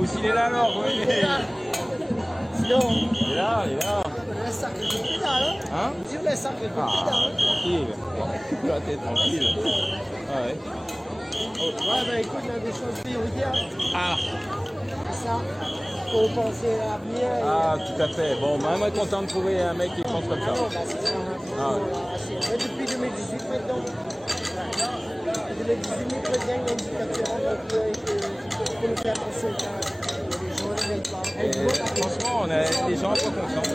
ou s'il est là alors, oui. Sinon, Il est là, il est là. on laisse ça quelque peu là. Hein? Si on laisse ça quelque peu là. Tranquille. Là, t'es tranquille. Ah ouais. Ouais, bah écoute, il y a des choses prioritaires. Ah. Ça, faut penser à l'avenir. Ah, tout à fait. Bon, bah, moi, content de trouver un mec qui pense comme ça. Non, bah c'est ça. Ah ouais. Mais depuis 2018 maintenant. 2018, le président a dit qu'il faut le faire attention. Les gens ne veulent pas. Et franchement, on a les gens un peu confiance.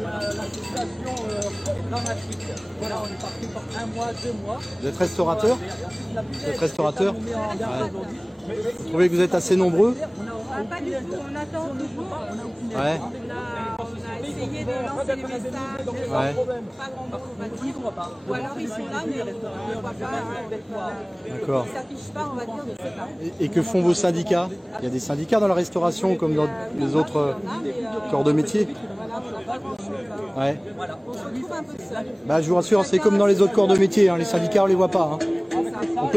La situation est dramatique. Voilà, on est parti pour 1 mois, 2 mois. Vous êtes restaurateur? Vous êtes restaurateur? Ouais. Vous trouvez que vous êtes assez nombreux? Pas du tout, on attend toujours. Ouais. On a essayé de lancer les messages, Ouais. pas grand monde va dire. Ou alors ils sont là, mais on ne voit pas. D'accord. Ils ne s'affichent pas, on va dire, je ne sais pas. Et que font vos syndicats? Il y a des syndicats dans la restauration comme dans les autres corps de métier? Voilà, on n'a pas grand-chose. Ouais. On se retrouve un peu seul. Bah, je vous rassure, c'est comme dans les autres corps de métier, hein. Les syndicats on les voit pas. Hein. On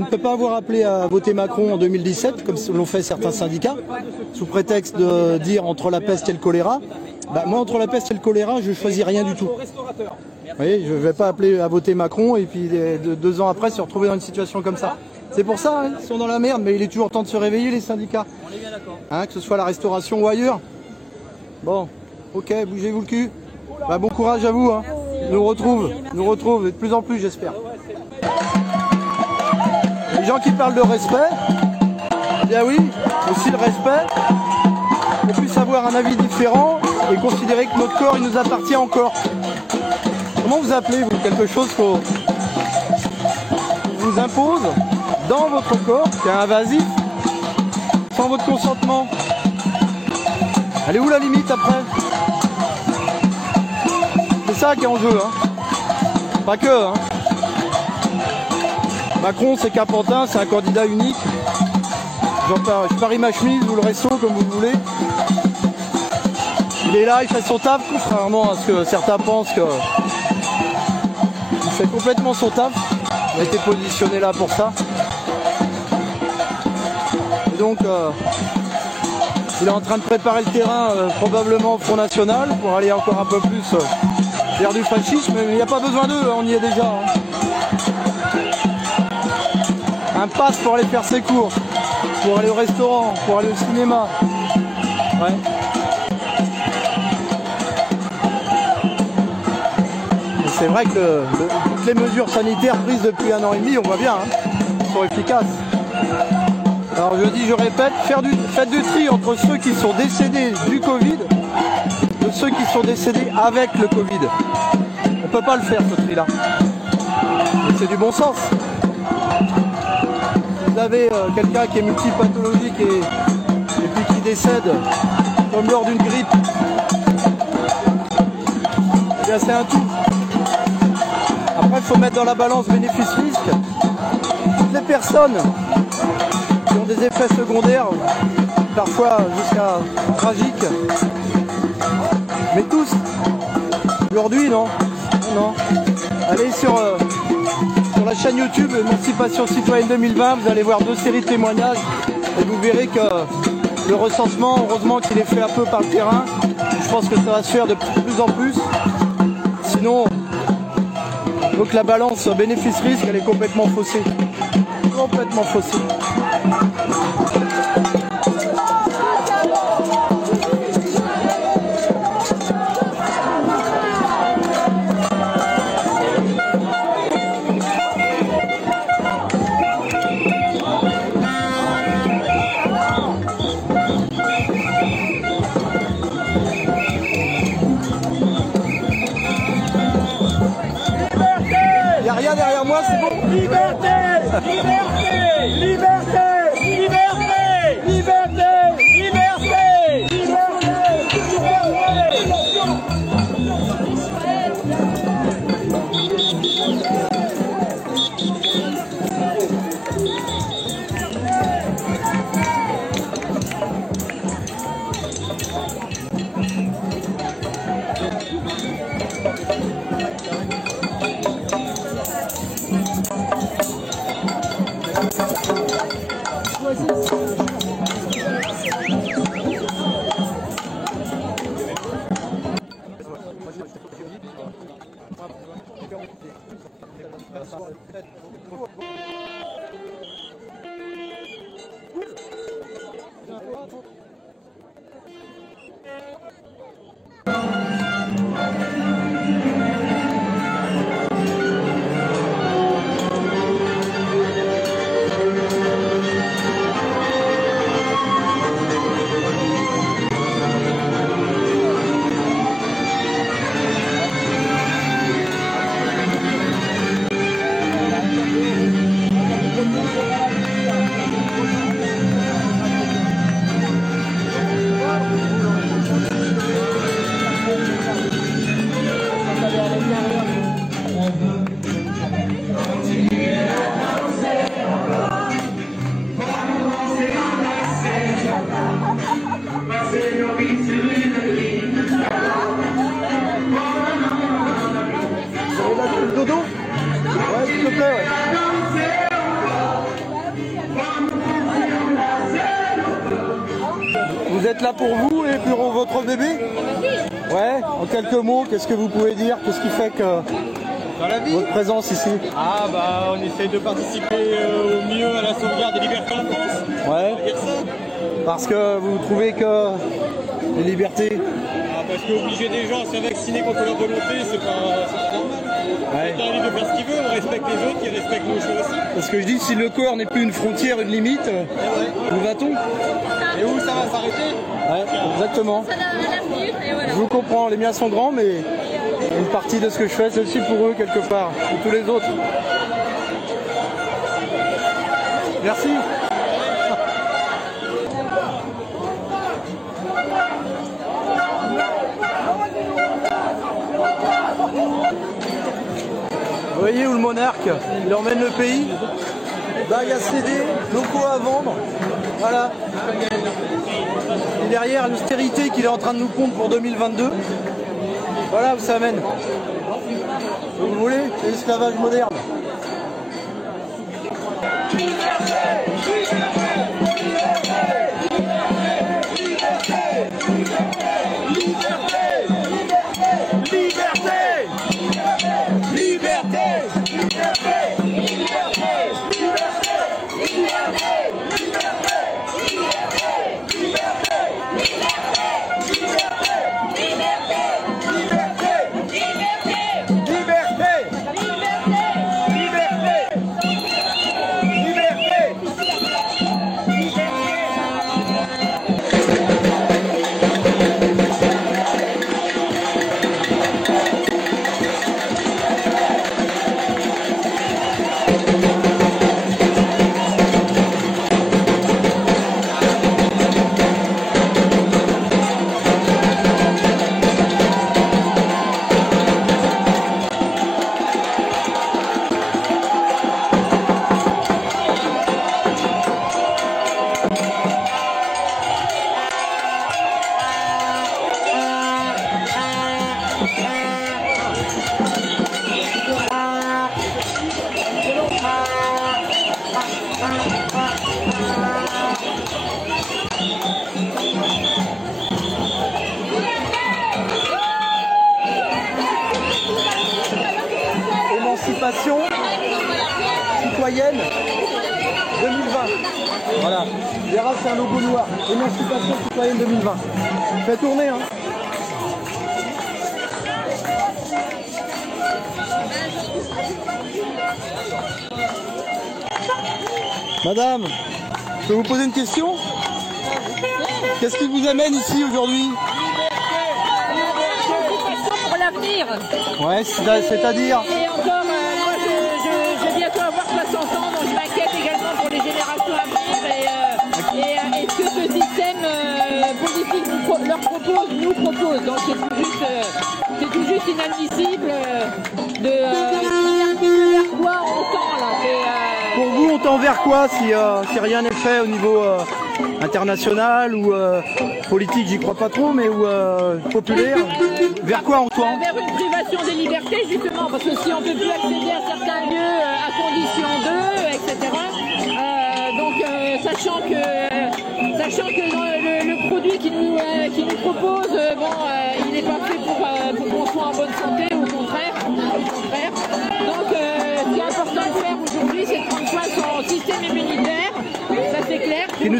ne peut pas avoir appelé à voter Macron en 2017, comme l'ont fait certains syndicats, sous prétexte de dire entre la peste et le choléra. Bah, moi, entre la peste et le choléra, je choisis rien du tout. Vous voyez, je ne vais pas appeler à voter Macron et puis 2 ans après se retrouver dans une situation comme ça. C'est pour ça, hein, ils sont dans la merde, mais il est toujours temps de se réveiller, les syndicats. On est bien d'accord. Hein, que ce soit la restauration ou ailleurs. Bon, ok, bougez-vous le cul. Bah, bon courage à vous. Hein. Nous retrouve de plus en plus, j'espère. Les gens qui parlent de respect, eh bien oui, aussi le respect, qu'on puisse avoir un avis différent et considérer que notre corps, il nous appartient encore. Comment vous appelez, vous, quelque chose qu'on vous impose dans votre corps, qui est invasif, sans votre consentement? Elle est où la limite après? C'est ça qui est en jeu, hein. Pas que, hein. Macron, c'est Capentin, c'est un candidat unique. Je parie ma chemise ou le resto, comme vous voulez. Il est là, il fait son taf, contrairement à ce que certains pensent que il fait complètement son taf. Il a été positionné là pour ça. Et donc, il est en train de préparer le terrain, probablement au Front National, pour aller encore un peu plus vers du fascisme. Mais il n'y a pas besoin d'eux, on y est déjà. Hein. Un pass pour aller faire ses courses, pour aller au restaurant, pour aller au cinéma. Ouais. C'est vrai que toutes les mesures sanitaires prises depuis 1 an et demi, on voit bien, hein, sont efficaces. Alors je dis, je répète, faites du tri entre ceux qui sont décédés du Covid et ceux qui sont décédés avec le Covid. On ne peut pas le faire, ce tri-là. Mais c'est du bon sens. Vous avez quelqu'un qui est multipathologique et puis qui décède, comme lors d'une grippe, eh bien c'est un tout. Après, il faut mettre dans la balance bénéfice-risque. Toutes les personnes qui ont des effets secondaires, parfois jusqu'à tragiques, mais tous, aujourd'hui, non. Non. Allez sur la chaîne YouTube Émancipation Citoyenne 2020, vous allez voir 2 séries de témoignages et vous verrez que le recensement, heureusement qu'il est fait un peu par le terrain, je pense que ça va se faire de plus en plus. Sinon, donc la balance bénéfice-risque, elle est complètement faussée. Complètement faussée. Rien derrière moi, c'est bon. Liberté! Liberté! Liberté! Liberté! Liberté! Liberté! Liberté! Vous êtes là pour vous et pour votre bébé? Ouais, en quelques mots, qu'est-ce que vous pouvez dire? Qu'est-ce qui fait que Dans la vie votre présence ici? Ah bah on essaie de participer au mieux à la sauvegarde des libertés en France. Ouais. On va dire ça. Parce que vous trouvez que les libertés... Ah, parce qu'obliger des gens à se faire vacciner contre leur volonté, c'est pas normal. Ouais. Chacun est libre de faire ce qu'il veut, on respecte les autres, ils respectent nos choix aussi. Parce que je dis, si le corps n'est plus une frontière, une limite, où va-t-on? Et où ça va s'arrêter? Ouais, exactement. Je vous comprends, les miens sont grands, mais une partie de ce que je fais, c'est aussi pour eux quelque part, pour tous les autres. Merci. Vous voyez où le monarque, il emmène le pays. Bague à céder, locaux à vendre. Voilà. Et derrière, l'austérité qu'il est en train de nous pondre pour 2022. Voilà où ça amène. Vous voulez, c'est l'esclavage moderne. Émancipation citoyenne 2020. Voilà. Verra, c'est un logo noir. Émancipation citoyenne 2020. Fait tourner, hein. Madame, je peux vous poser une question? Qu'est-ce qui vous amène ici aujourd'hui? Pour l'avenir. Ouais, c'est-à-dire? Et encore, moi je vais bientôt avoir 60 ans, donc je m'inquiète également pour les générations à venir. Et ce que ce système politique nous propose. Donc c'est tout juste inadmissible de vers quoi on tend là. Pour vous, on tend vers quoi si rien n'est fait au niveau international ou politique, j'y crois pas trop, mais ou populaire? Vers quoi on tend? Vers une privation des libertés, justement, parce que si on ne peut plus accéder à certains lieux à condition d'eux, etc. Sachant que le produit qui nous propose, il n'est pas fait pour qu'on soit en bonne santé, au contraire.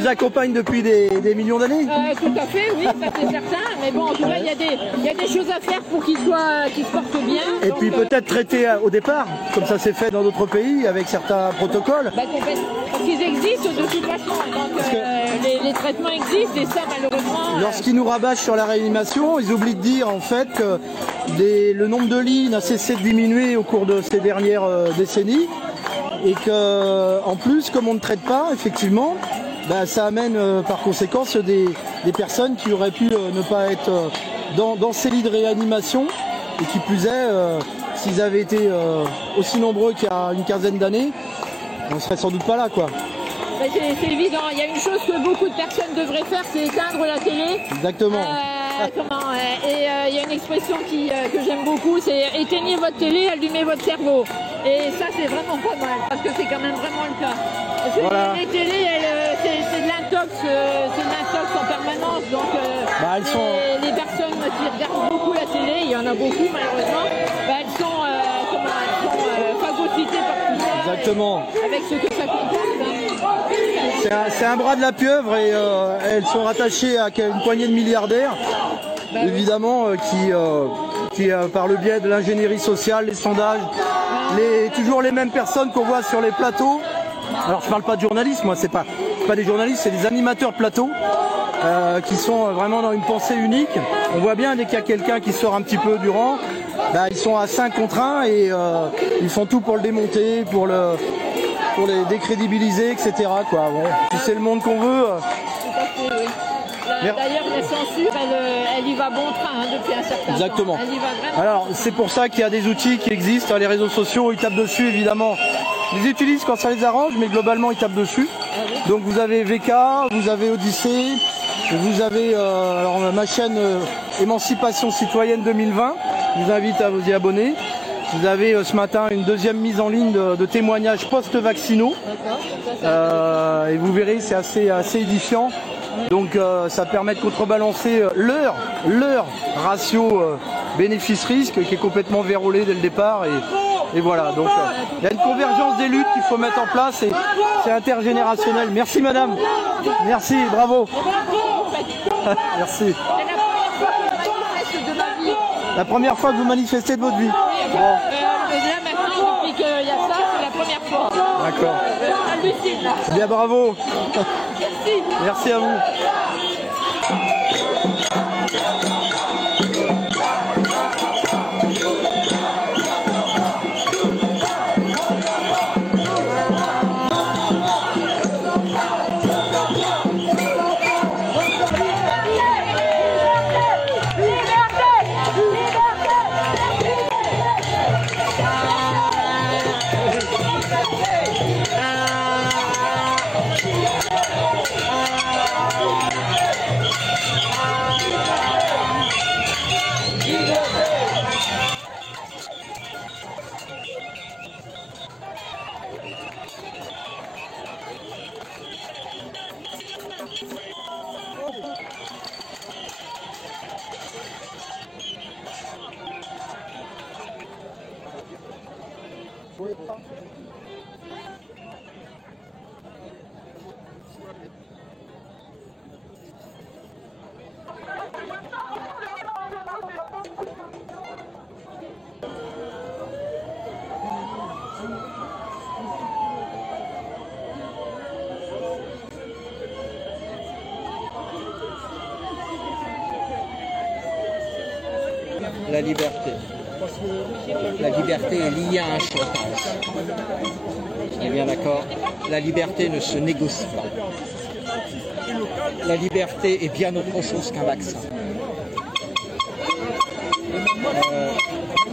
vous accompagne depuis des millions d'années. Tout à fait, oui, ça c'est certain. Mais bon, en tout cas, il y a des choses à faire pour qu'il se porte bien. Et donc, puis peut-être traiter au départ, comme ça s'est fait dans d'autres pays, avec certains protocoles. Parce qu'ils existent de toute façon. Donc les traitements existent et ça, malheureusement... Lorsqu'ils nous rabâchent sur la réanimation, ils oublient de dire en fait que le nombre de lits n'a cessé de diminuer au cours de ces dernières décennies. Et que, en plus, comme on ne traite pas, effectivement, bah, ça amène par conséquence des personnes qui auraient pu ne pas être dans ces lits de réanimation. Et qui plus est, s'ils avaient été aussi nombreux qu'il y a une quinzaine d'années, on ne serait sans doute pas là, quoi. C'est évident. Il y a une chose que beaucoup de personnes devraient faire, c'est éteindre la télé. Exactement. Il y a une expression que j'aime beaucoup, c'est éteignez votre télé, allumez votre cerveau. Et ça, c'est vraiment pas mal, parce que c'est quand même vraiment le cas. Parce que voilà. Les télés, c'est de l'intox en permanence. Donc les personnes qui regardent beaucoup la télé, il y en a beaucoup malheureusement, elles sont phagocytées par tout ça. Exactement. Avec ce que ça comporte. C'est un bras de la pieuvre et elles sont rattachées à une poignée de milliardaires, évidemment, qui par le biais de l'ingénierie sociale, les sondages, toujours les mêmes personnes qu'on voit sur les plateaux. Alors je parle pas de journalistes, moi c'est pas des journalistes, c'est des animateurs de plateau qui sont vraiment dans une pensée unique. On voit bien dès qu'il y a quelqu'un qui sort un petit peu du rang, ils sont à 5 contre 1 et ils font tout pour le démonter, pour les décrédibiliser, etc. Quoi. Bon, si c'est le monde qu'on veut. Tout à fait, oui. D'ailleurs, la censure, elle y va bon train depuis un certain Exactement. temps. Elle y va vraiment. Alors, c'est pour ça qu'il y a des outils qui existent. Les réseaux sociaux, ils tapent dessus, évidemment. Ils les utilisent quand ça les arrange, mais globalement, ils tapent dessus. Donc, vous avez VK, vous avez Odyssée, vous avez ma chaîne Émancipation Citoyenne 2020. Je vous invite à vous y abonner. Vous avez ce matin une deuxième mise en ligne de témoignages post-vaccinaux. Et vous verrez, c'est assez édifiant. Donc ça permet de contrebalancer leur ratio bénéfice-risque qui est complètement vérolé dès le départ. Et voilà, donc il y a une convergence des luttes qu'il faut mettre en place et c'est intergénérationnel. Merci madame. Merci, bravo. Merci. La première fois que vous manifestez de votre vie. Bon. Là maintenant, depuis qu'il y a ça, c'est la première fois. D'accord. Hallucine là. Bien, bravo. Merci. Merci à vous. La liberté. La liberté est liée à un chantage. On est bien d'accord? La liberté ne se négocie pas. La liberté est bien autre chose qu'un vaccin.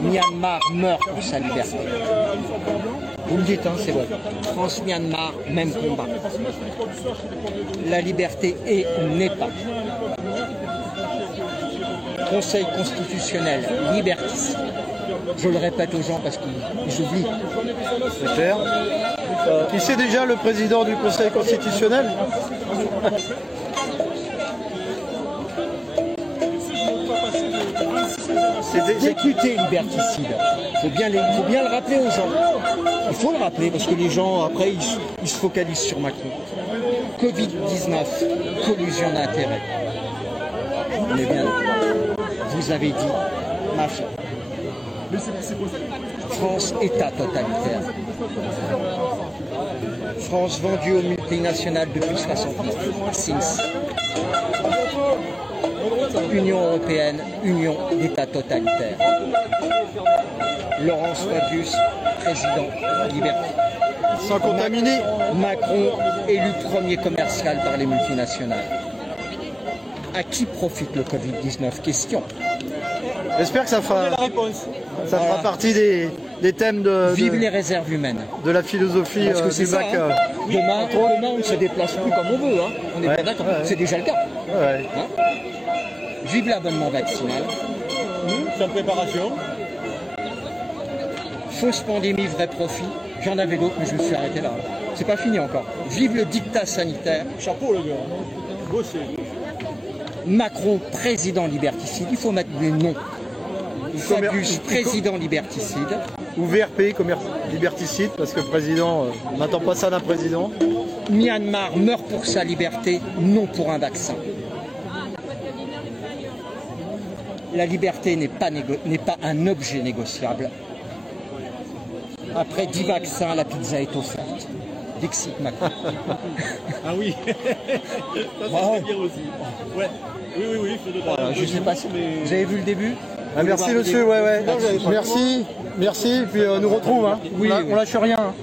Myanmar meurt pour sa liberté. Vous me dites, hein, c'est vrai. France-Myanmar, même combat. La liberté est ou n'est pas. Conseil constitutionnel, liberticide. Je le répète aux gens parce qu'ils oublient. Super. Qui c'est déjà le président du Conseil constitutionnel? députés liberticides. Il faut bien le rappeler aux gens. Il faut le rappeler parce que les gens, après, ils se focalisent sur Macron. Covid-19, collusion d'intérêts. Mais bien, vous avez dit, mafia. France, État totalitaire. France vendue aux multinationales depuis 1966. Union européenne, union d'États totalitaires. Laurence Fabius, président, liberté. Sans contaminer. Macron, élu premier commercial par les multinationales. À qui profite le Covid-19? Question. J'espère que ça fera, La réponse. ça fera partie des thèmes Vive les réserves humaines. de la philosophie Parce que c'est du ça, bac. hein. Demain, on ne se déplace plus comme on veut. Hein. On est Ouais, bien d'accord. ouais. C'est déjà le cas. Ouais. Hein. Vive l'abonnement vaccinal. C'est en préparation. Fausse pandémie, vrai profit. J'en avais d'autres, mais je me suis arrêté là. C'est pas fini encore. Vive le dictat sanitaire. Chapeau, le gars. Bossé. Macron, président liberticide. Il faut mettre des noms. Fabius, président liberticide. Ou VRP, commerce liberticide, parce que le président, on n'attend pas ça d'un président. Myanmar meurt pour sa liberté, non pour un vaccin. La liberté n'est pas un objet négociable. Après 10 vaccins, la pizza est offerte. Dixit Macron. Ah oui. Ça, c'est bien aussi. Ouais. Oui, faut de Voilà, je sais pas si vous avez vu le début. Ah, merci monsieur, ouais. Merci, puis nous retrouve. Hein. Oui, on lâche rien. Hein.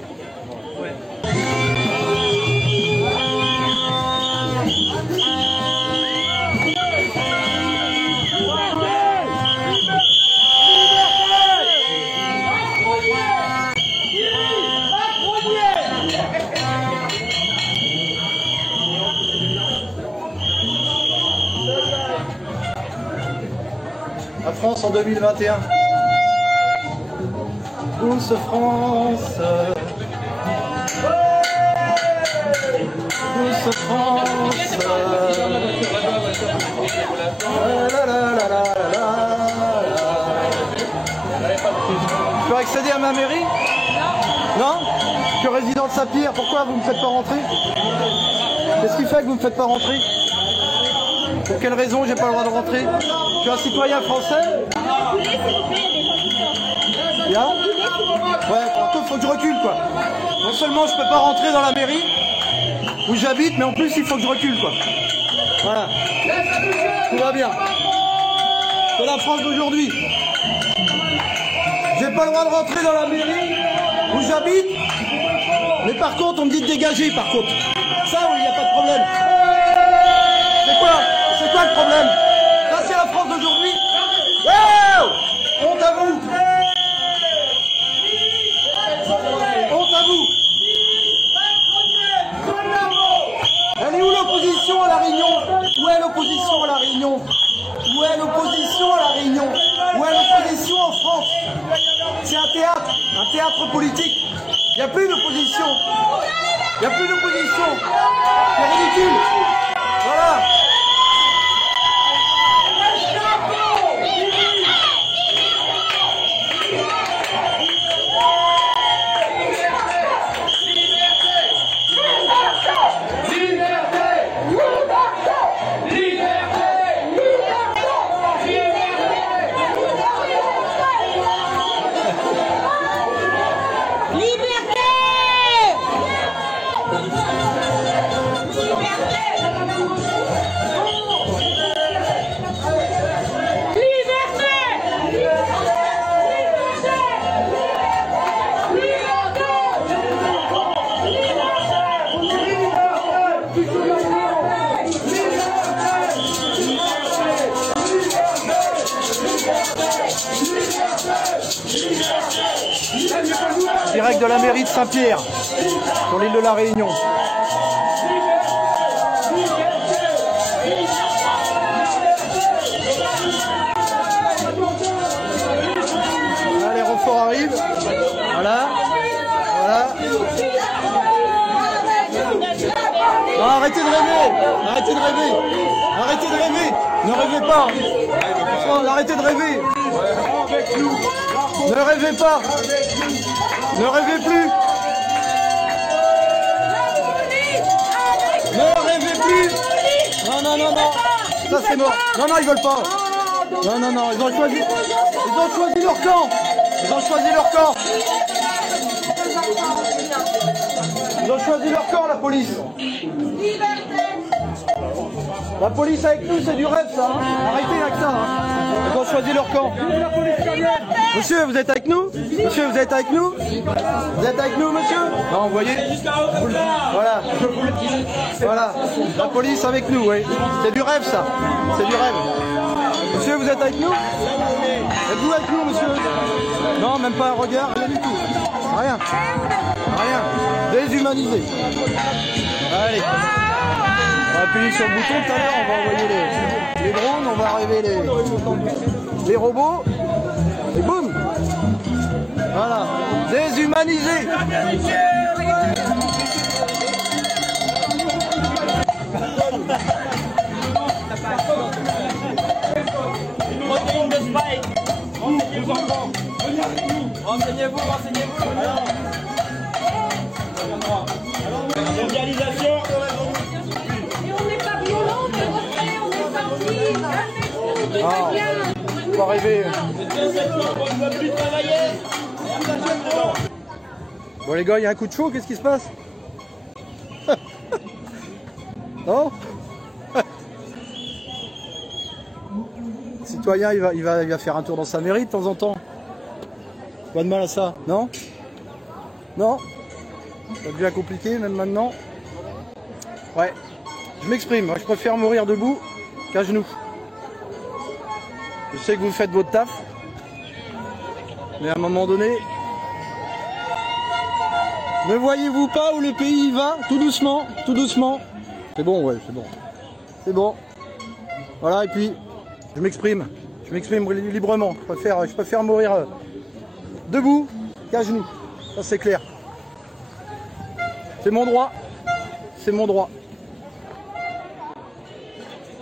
La France en 2021. Douce France. Douce France. La, la, la, la, la, Je peux accéder à ma mairie? Non. Je suis résident de Saint-Pierre. Pourquoi vous ne me faites pas rentrer? Qu'est-ce qui fait que vous ne me faites pas rentrer? Pour quelle raison j'ai pas le droit de rentrer? Je suis un citoyen français. Bien. Ouais, par contre, faut que je recule, quoi. Non seulement je peux pas rentrer dans la mairie où j'habite, mais en plus il faut que je recule, quoi. Voilà. Tout va bien. C'est la France d'aujourd'hui. J'ai pas le droit de rentrer dans la mairie où j'habite, mais par contre on me dit de dégager, par contre. Ça, oui, il n'y a pas de problème. C'est quoi le problème? Ça, c'est la France d'aujourd'hui. Wow! Honte à vous! Honte à vous! Elle est où l'opposition à La Réunion? Où est l'opposition à La Réunion? Où est l'opposition à La Réunion? Où est l'opposition en France? C'est un théâtre politique. Il n'y a plus d'opposition. Il n'y a plus d'opposition. C'est ridicule. Voilà. Direct de la mairie de Saint-Pierre, sur l'île de la Réunion. Là, les renforts arrivent. Voilà. Voilà. Non, arrêtez de rêver. Arrêtez de rêver. Arrêtez de rêver. Ne rêvez pas. Arrêtez de rêver. Avec nous. Ne rêvez pas. Ne rêvez plus. Ne rêvez plus. Non, non, non, non. Ça c'est mort. Non, non, ils veulent pas. Non, non, non, ils ont choisi leur camp. Ils ont choisi leur camp. Ils ont choisi leur camp, la police. La police avec nous, c'est du rêve, ça. Hein. Arrêtez avec ça. Hein. Ils ont choisi leur camp. Monsieur, vous êtes avec nous? Monsieur, vous êtes avec nous? Vous êtes avec nous, monsieur? Non, vous voyez? Voilà. Voilà. La police avec nous, oui. C'est du rêve, ça. C'est du rêve. Monsieur, vous êtes avec nous? Êtes-vous avec nous, monsieur? Non, même pas un regard, rien du tout. Rien. Rien. Déshumanisé. Allez. On va appuyer sur le bouton tout à l'heure, on va envoyer les drones, on va arriver les robots. Et boum! Voilà. Déshumanisé. Renseignez-vous, renseignez-vous. Mondialisation. Mais on n'est pas violent, on est sortis, calmez-vous, tout va bien. On va arriver. Bon les gars, il y a un coup de chaud, qu'est-ce qui se passe? Non? Le citoyen, il va faire un tour dans sa mairie de temps en temps. Pas de mal à ça, non? Non? Ça devient compliqué même maintenant. Ouais, je m'exprime, moi je préfère mourir debout qu'à genoux. Je sais que vous faites votre taf, mais à un moment donné, ne voyez-vous pas où le pays va? Tout doucement, tout doucement. C'est bon, ouais, c'est bon. C'est bon. Voilà, et puis, je m'exprime librement. Je préfère mourir debout qu'à genoux. Ça c'est clair. C'est mon droit. C'est mon droit.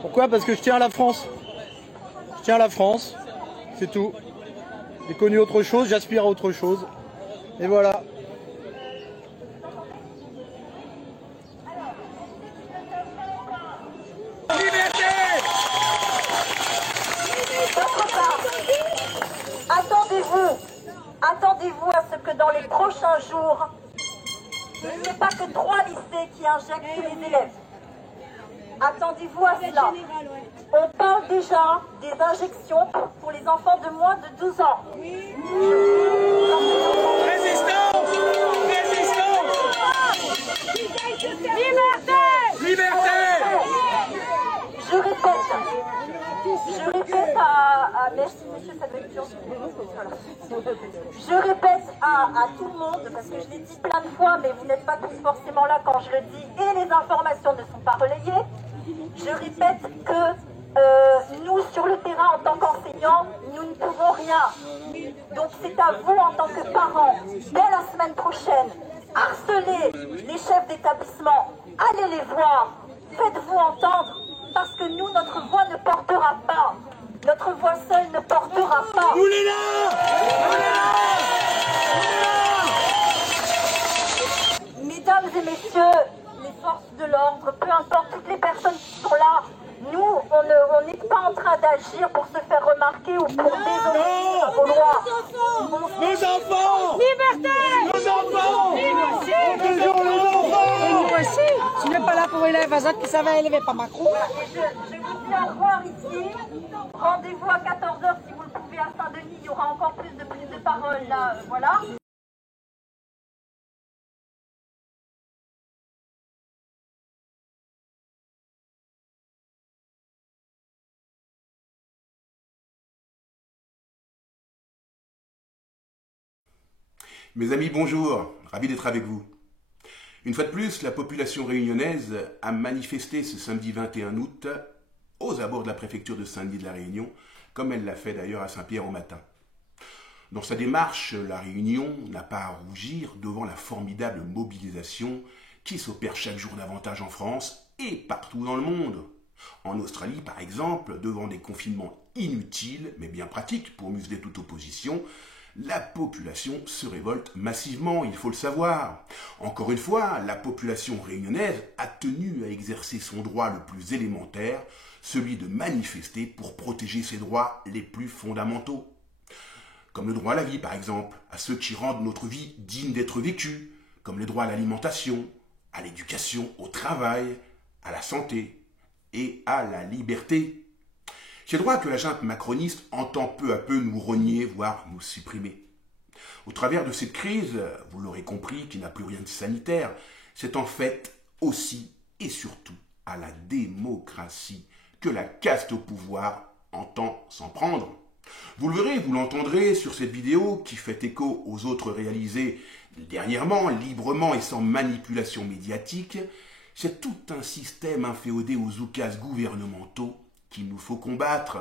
Pourquoi? Parce que je tiens à la France. Je tiens à la France. C'est tout. J'ai connu autre chose, j'aspire à autre chose. Et voilà. Attendez-vous à ce que dans les prochains jours, il n'y ait pas que 3 lycées qui injectent tous les élèves. Attendez-vous à cela. On parle déjà des injections pour les enfants de moins de 12 ans. Résistance! Résistance! Liberté! Liberté! Je répète à merci monsieur, ça doit être dur. Je répète à tout le monde, parce que je l'ai dit plein de fois, mais vous n'êtes pas tous forcément là quand je le dis, et les informations ne sont pas relayées. Je répète que nous, sur le terrain, en tant qu'enseignants, nous ne pouvons rien. Donc c'est à vous, en tant que parents, dès la semaine prochaine, harcelez les chefs d'établissement, allez les voir, faites-vous entendre, parce que nous, notre voix ne portera pas. Notre voix seule ne portera pas. On est là! On est là! Mesdames et messieurs, les forces de l'ordre, peu importe toutes les personnes qui sont là, nous, on n'est pas en train d'agir pour se faire remarquer ou pour désobéir aux lois. Nos enfants! Liberté! Nos enfants! Protégeons nos enfants! Et nous aussi, tu n'es pas là pour élever les autres qui savaient élever, pas Macron. Je vous dis au revoir ici. Rendez-vous à 14h si vous le pouvez à Saint-Denis. Il y aura encore plus de prise de parole là. Voilà. Mes amis, bonjour, ravi d'être avec vous. Une fois de plus, la population réunionnaise a manifesté ce samedi 21 août aux abords de la préfecture de Saint-Denis de la Réunion, comme elle l'a fait d'ailleurs à Saint-Pierre au matin. Dans sa démarche, la Réunion n'a pas à rougir devant la formidable mobilisation qui s'opère chaque jour davantage en France et partout dans le monde En Australie, par exemple, devant des confinements inutiles, mais bien pratiques pour museler toute opposition, la population se révolte massivement, il faut le savoir. Encore une fois, la population réunionnaise a tenu à exercer son droit le plus élémentaire, celui de manifester pour protéger ses droits les plus fondamentaux. Comme le droit à la vie, par exemple, à ceux qui rendent notre vie digne d'être vécue, comme le droit à l'alimentation, à l'éducation, au travail, à la santé et à la liberté. Ces droits que la junte macroniste entend peu à peu nous renier, voire nous supprimer. Au travers de cette crise, vous l'aurez compris, qui n'a plus rien de sanitaire, c'est en fait aussi et surtout à la démocratie que la caste au pouvoir entend s'en prendre. Vous le verrez, vous l'entendrez sur cette vidéo qui fait écho aux autres réalisées dernièrement, librement et sans manipulation médiatique. C'est tout un système inféodé aux oukases gouvernementaux qu'il nous faut combattre.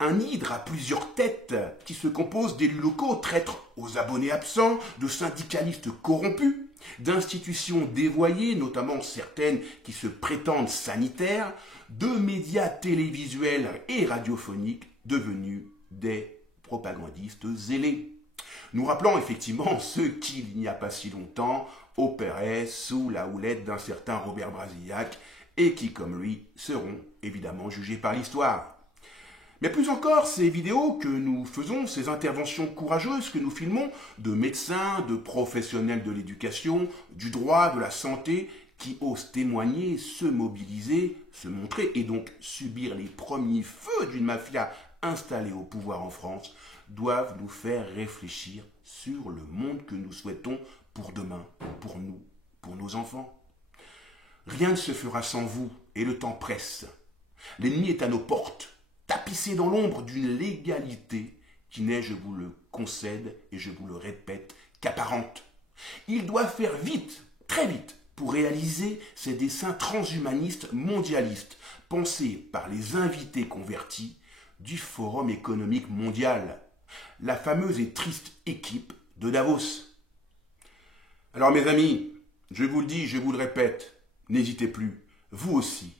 Un hydre à plusieurs têtes qui se compose d'élus locaux traîtres aux abonnés absents, de syndicalistes corrompus, d'institutions dévoyées, notamment certaines qui se prétendent sanitaires, de médias télévisuels et radiophoniques devenus des propagandistes zélés. Nous rappelons effectivement ceux qui, il n'y a pas si longtemps, opéraient sous la houlette d'un certain Robert Brasillac et qui, comme lui, seront évidemment jugés par l'histoire. Mais plus encore, ces vidéos que nous faisons, ces interventions courageuses que nous filmons de médecins, de professionnels de l'éducation, du droit, de la santé, qui osent témoigner, se mobiliser, se montrer et donc subir les premiers feux d'une mafia installée au pouvoir en France, doivent nous faire réfléchir sur le monde que nous souhaitons pour demain, pour nous, pour nos enfants. Rien ne se fera sans vous, et le temps presse. L'ennemi est à nos portes, tapissé dans l'ombre d'une légalité qui n'est, je vous le concède et je vous le répète, qu'apparente. Il doit faire vite, très vite, pour réaliser ses desseins transhumanistes mondialistes, pensés par les invités convertis du Forum économique mondial, la fameuse et triste équipe de Davos. Alors mes amis, je vous le dis, je vous le répète, n'hésitez plus, vous aussi,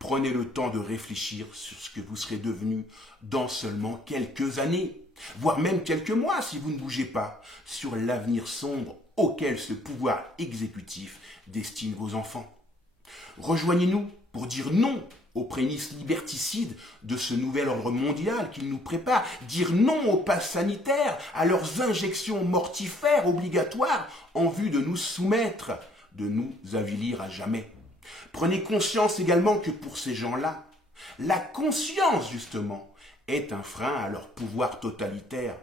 prenez le temps de réfléchir sur ce que vous serez devenu dans seulement quelques années, voire même quelques mois si vous ne bougez pas, sur l'avenir sombre auquel ce pouvoir exécutif destine vos enfants. Rejoignez-nous pour dire non aux prémices liberticides de ce nouvel ordre mondial qu'il nous prépare, dire non aux passes sanitaires, à leurs injections mortifères obligatoires en vue de nous soumettre, de nous avilir à jamais. Prenez conscience également que pour ces gens-là, la conscience justement est un frein à leur pouvoir totalitaire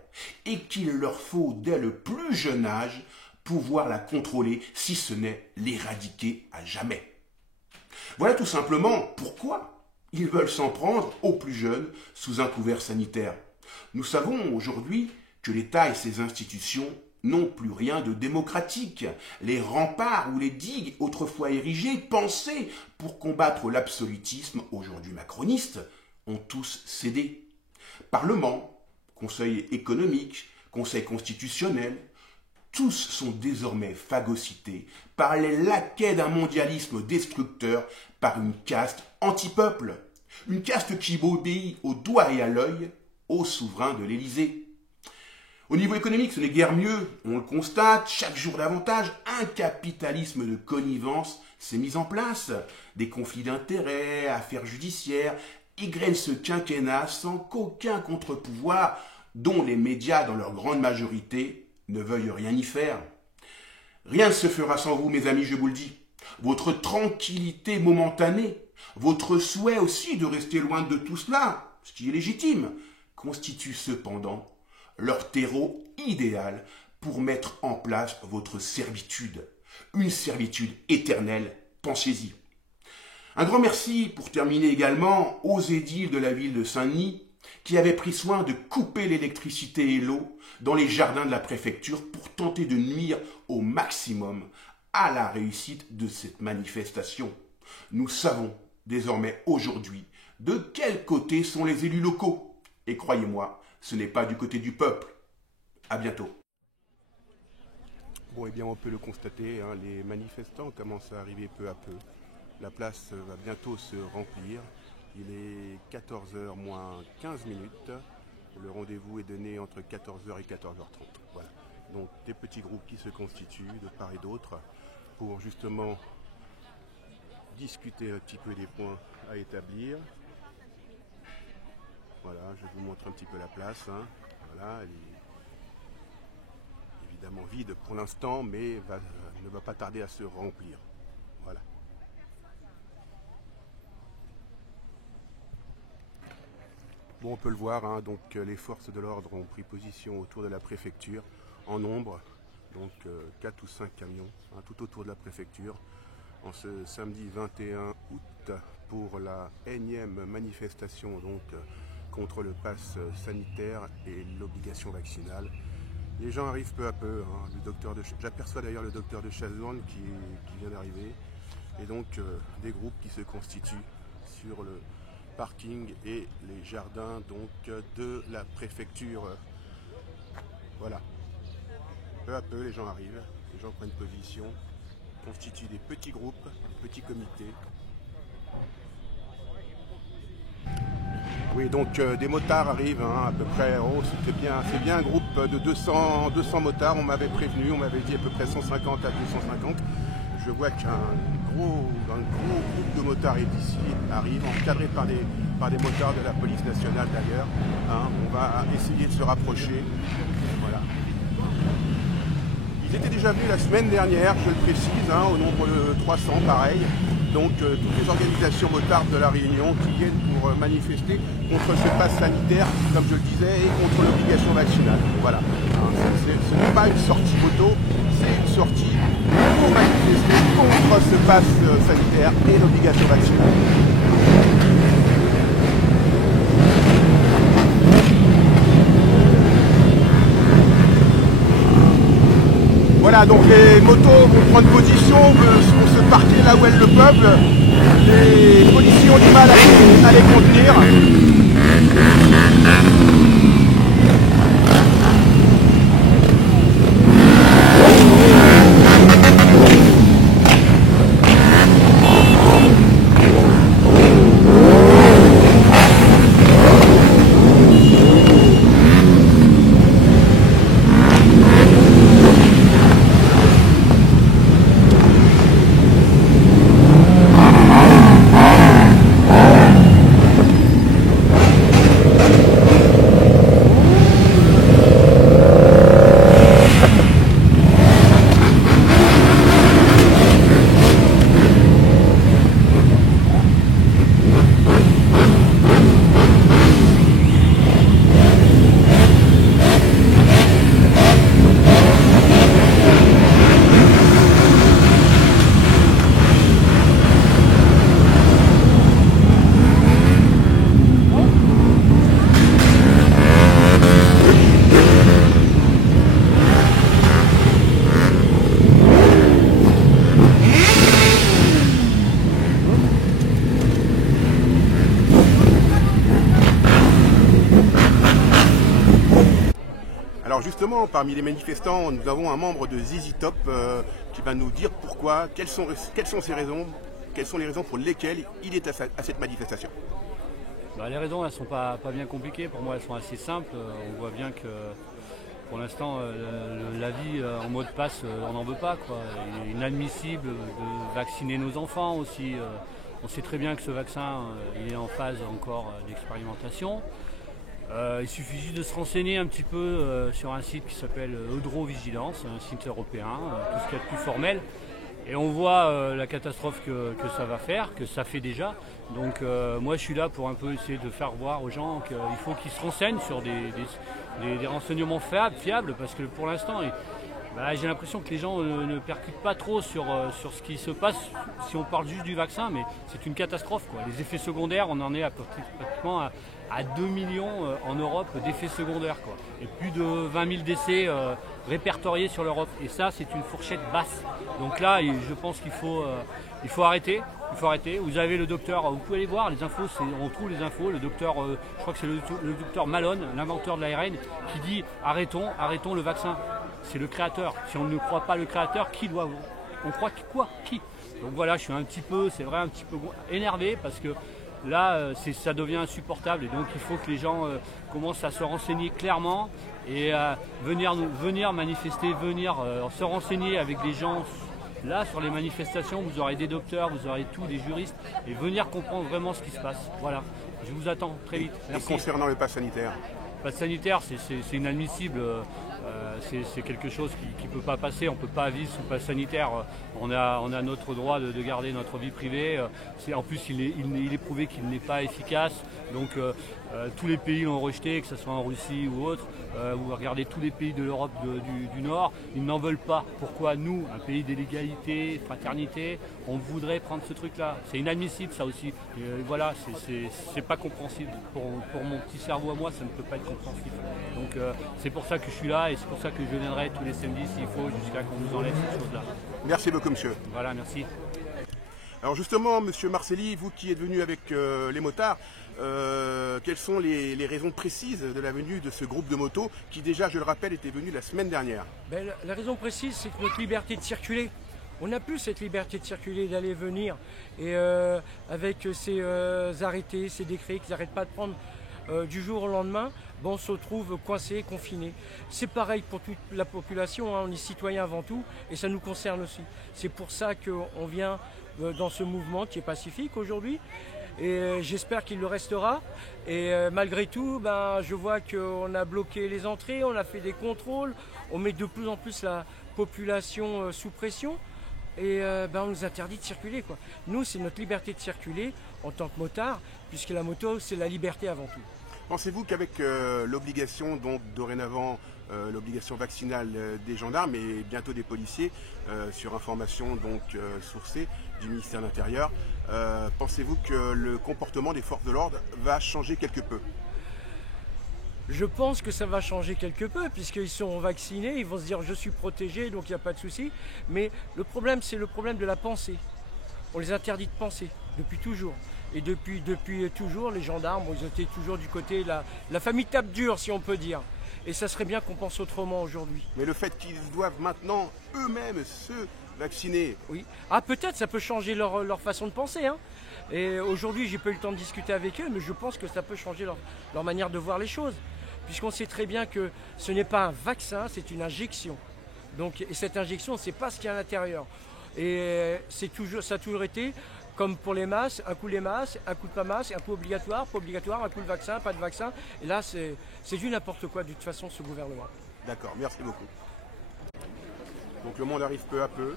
et qu'il leur faut dès le plus jeune âge pouvoir la contrôler, si ce n'est l'éradiquer à jamais. Voilà tout simplement pourquoi ils veulent s'en prendre aux plus jeunes sous un couvert sanitaire. Nous savons aujourd'hui que l'État et ses institutions n'ont plus rien de démocratique. Les remparts ou les digues autrefois érigés, pensés pour combattre l'absolutisme, aujourd'hui macroniste, ont tous cédé. Parlement, Conseil économique, Conseil constitutionnel, tous sont désormais phagocytés par les laquais d'un mondialisme destructeur, par une caste anti-peuple, une caste qui obéit au doigt et à l'œil aux souverains de l'Élysée. Au niveau économique, ce n'est guère mieux, on le constate, chaque jour davantage, un capitalisme de connivence s'est mis en place, des conflits d'intérêts, affaires judiciaires, égrènent ce quinquennat sans qu'aucun contre-pouvoir, dont les médias dans leur grande majorité, ne veuillent rien y faire. Rien ne se fera sans vous, mes amis, je vous le dis. Votre tranquillité momentanée, votre souhait aussi de rester loin de tout cela, ce qui est légitime, constitue cependant leur terreau idéal pour mettre en place votre servitude. Une servitude éternelle, pensez-y. Un grand merci pour terminer également aux édiles de la ville de Saint-Denis qui avaient pris soin de couper l'électricité et l'eau dans les jardins de la préfecture pour tenter de nuire au maximum à la réussite de cette manifestation. Nous savons désormais aujourd'hui de quel côté sont les élus locaux. Et croyez-moi, ce n'est pas du côté du peuple. À bientôt. Bon, eh bien, on peut le constater, hein, les manifestants commencent à arriver peu à peu. La place va bientôt se remplir. Il est 14h moins 15 minutes. Le rendez-vous est donné entre 14h et 14h30. Voilà. Donc des petits groupes qui se constituent de part et d'autre pour justement discuter un petit peu des points à établir. Voilà, je vous montre un petit peu la place. Hein. Voilà, elle est évidemment vide pour l'instant, mais ne va pas tarder à se remplir. Voilà. Bon, on peut le voir, hein, donc les forces de l'ordre ont pris position autour de la préfecture en nombre, donc 4 ou 5 camions hein, tout autour de la préfecture en ce samedi 21 août pour la énième manifestation donc contre le pass sanitaire et l'obligation vaccinale. Les gens arrivent peu à peu, hein, j'aperçois d'ailleurs le docteur de Chazouane qui vient d'arriver et donc des groupes qui se constituent sur le parking et les jardins donc de la préfecture. Voilà. Peu à peu les gens arrivent, les gens prennent position, constituent des petits groupes, des petits comités. Oui, donc des motards arrivent hein, à peu près, oh, c'est bien un groupe de 200 motards, on m'avait prévenu, on m'avait dit à peu près 150 à 250. Je vois qu'un gros groupe de motards ici arrive, encadré par des motards de la police nationale d'ailleurs. Hein, on va essayer de se rapprocher. Voilà. Ils étaient déjà venus la semaine dernière, je le précise, hein, au nombre de 300 pareil. Donc toutes les organisations motardes de la Réunion qui viennent pour manifester contre ce pass sanitaire, comme je le disais, et contre l'obligation vaccinale. Voilà. Hein, ce n'est pas une sortie moto, c'est une sortie pour manifester contre ce pass sanitaire et l'obligation vaccinale. Voilà, donc les motos vont prendre position, vont se parquer là où est le peuple. Les policiers ont du mal à les contenir. Alors justement, parmi les manifestants, nous avons un membre de ZZ Top qui va nous dire pourquoi, quelles sont ses raisons, quelles sont les raisons pour lesquelles il est à cette manifestation. Les raisons, elles ne sont pas bien compliquées, pour moi elles sont assez simples. On voit bien que pour l'instant, la vie en mode passe, on n'en veut pas, quoi. Il est inadmissible de vacciner nos enfants aussi. On sait très bien que ce vaccin, il est en phase encore d'expérimentation. Il suffit juste de se renseigner un petit peu sur un site qui s'appelle Eudrovigilance, un site européen, tout ce qu'il y a de plus formel. Et on voit la catastrophe que ça va faire, que ça fait déjà. Donc moi je suis là pour un peu essayer de faire voir aux gens qu'il faut qu'ils se renseignent sur des renseignements fiables, parce que pour l'instant j'ai l'impression que les gens ne percutent pas trop sur ce qui se passe si on parle juste du vaccin, mais c'est une catastrophe, quoi. Les effets secondaires, on en est pratiquement à 2 millions en Europe d'effets secondaires, quoi. Et plus de 20 000 décès répertoriés sur l'Europe. Et ça, c'est une fourchette basse. Donc là, je pense qu'il faut arrêter. Il faut arrêter. Vous avez le docteur, vous pouvez aller voir les infos, on trouve les infos. Le docteur, je crois que c'est le docteur Malone, l'inventeur de l'ARN, qui dit arrêtons le vaccin. C'est le créateur. Si on ne croit pas le créateur, qui doit On croit quoi? Qui? Donc voilà, je suis un petit peu, c'est vrai, un petit peu énervé parce que là, ça devient insupportable et donc il faut que les gens commencent à se renseigner clairement et venir manifester, venir se renseigner avec des gens. Là, sur les manifestations, vous aurez des docteurs, vous aurez tous des juristes et venir comprendre vraiment ce qui se passe. Voilà, je vous attends très vite. Merci. Et concernant le pass sanitaire? Le pass sanitaire, c'est inadmissible. C'est quelque chose qui ne peut pas passer, on ne peut pas vivre sous pass sanitaire. On a notre droit de garder notre vie privée. En plus, il est prouvé qu'il n'est pas efficace. Donc tous les pays l'ont rejeté, que ce soit en Russie ou autre. Vous regardez tous les pays de l'Europe du Nord, ils n'en veulent pas. Pourquoi nous, un pays d'égalité, fraternité, on voudrait prendre ce truc-là? C'est inadmissible ça aussi. Voilà, c'est pas compréhensible. Pour mon petit cerveau à moi, ça ne peut pas être compréhensible. Donc c'est pour ça que je suis là et c'est pour ça que je viendrai tous les samedis s'il faut jusqu'à qu'on nous enlève cette chose-là. Merci beaucoup, monsieur. Voilà, merci. Alors justement, monsieur Marcelli, vous qui êtes venu avec les motards, quelles sont les raisons précises de la venue de ce groupe de motos qui déjà, je le rappelle, était venu la semaine dernière? La raison précise, c'est que notre liberté de circuler. On n'a plus cette liberté de circuler, d'aller venir. Et avec ces arrêtés, ces décrets qu'ils n'arrêtent pas de prendre du jour au lendemain, on se retrouve coincé, confiné. C'est pareil pour toute la population, hein, on est citoyen avant tout et ça nous concerne aussi. C'est pour ça qu'on vient dans ce mouvement qui est pacifique aujourd'hui et j'espère qu'il le restera. Et malgré tout, je vois qu'on a bloqué les entrées, on a fait des contrôles, on met de plus en plus la population sous pression. Et on nous interdit de circuler, quoi. Nous, c'est notre liberté de circuler en tant que motard, puisque la moto, c'est la liberté avant tout. Pensez-vous qu'avec l'obligation, donc dorénavant, l'obligation vaccinale des gendarmes et bientôt des policiers, sur information donc sourcée du ministère de l'Intérieur, pensez-vous que le comportement des forces de l'ordre va changer quelque peu? Je pense que ça va changer quelque peu, puisqu'ils sont vaccinés, ils vont se dire je suis protégé, donc il n'y a pas de souci. Mais le problème, c'est le problème de la pensée. On les interdit de penser, depuis toujours. Et depuis toujours, les gendarmes, ils étaient toujours du côté de la famille tape dure, si on peut dire. Et ça serait bien qu'on pense autrement aujourd'hui. Mais le fait qu'ils doivent maintenant eux-mêmes se vacciner... Oui. Ah, peut-être, ça peut changer leur façon de penser, hein. Et aujourd'hui, j'ai pas eu le temps de discuter avec eux, mais je pense que ça peut changer leur manière de voir les choses. Puisqu'on sait très bien que ce n'est pas un vaccin, c'est une injection. Donc, et cette injection, on ne sait pas ce qu'il y a à l'intérieur. Et ça a toujours été, comme pour les masques, un coup les masques, un coup pas masque, un coup obligatoire, pas obligatoire, un coup le vaccin, pas de vaccin. Et là, c'est du n'importe quoi, de toute façon, ce gouvernement. D'accord, merci beaucoup. Donc le monde arrive peu à peu.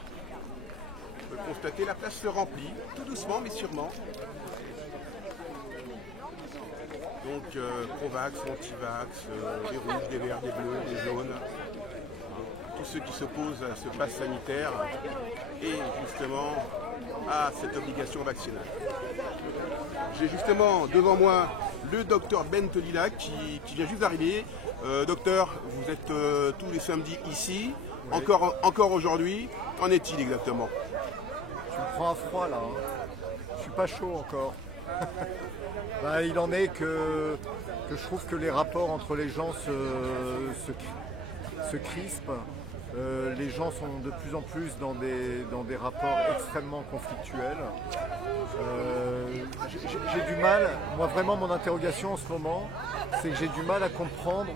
On peut constater, la place se remplit, tout doucement mais sûrement. Donc pro-vax, anti-vax, des rouges, des verts, des bleus, des jaunes, tous ceux qui s'opposent à ce pass sanitaire et justement à cette obligation vaccinale. J'ai justement devant moi le docteur Bentelila qui vient juste d'arriver. Docteur, vous êtes tous les samedis ici, oui. Encore aujourd'hui, qu'en est-il exactement? Tu me prends à froid là, hein. Je suis pas chaud encore. Il en est que je trouve que les rapports entre les gens se crispent. Les gens sont de plus en plus dans des rapports extrêmement conflictuels. J'ai du mal, moi vraiment mon interrogation en ce moment, c'est que j'ai du mal à comprendre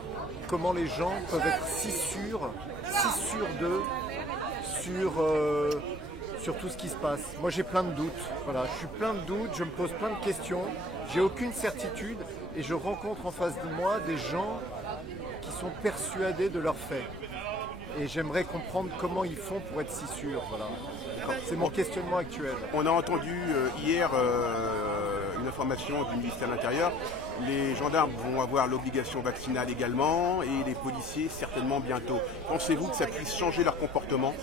comment les gens peuvent être si sûrs d'eux sur tout ce qui se passe. Moi j'ai plein de doutes, voilà, je suis plein de doutes, je me pose plein de questions, j'ai aucune certitude et je rencontre en face de moi des gens qui sont persuadés de leurs faits. Et j'aimerais comprendre comment ils font pour être si sûrs, voilà. C'est mon questionnement actuel. On a entendu hier une information du ministère de l'Intérieur. Les gendarmes vont avoir l'obligation vaccinale également et les policiers certainement bientôt. Pensez-vous que ça puisse changer leur comportement ?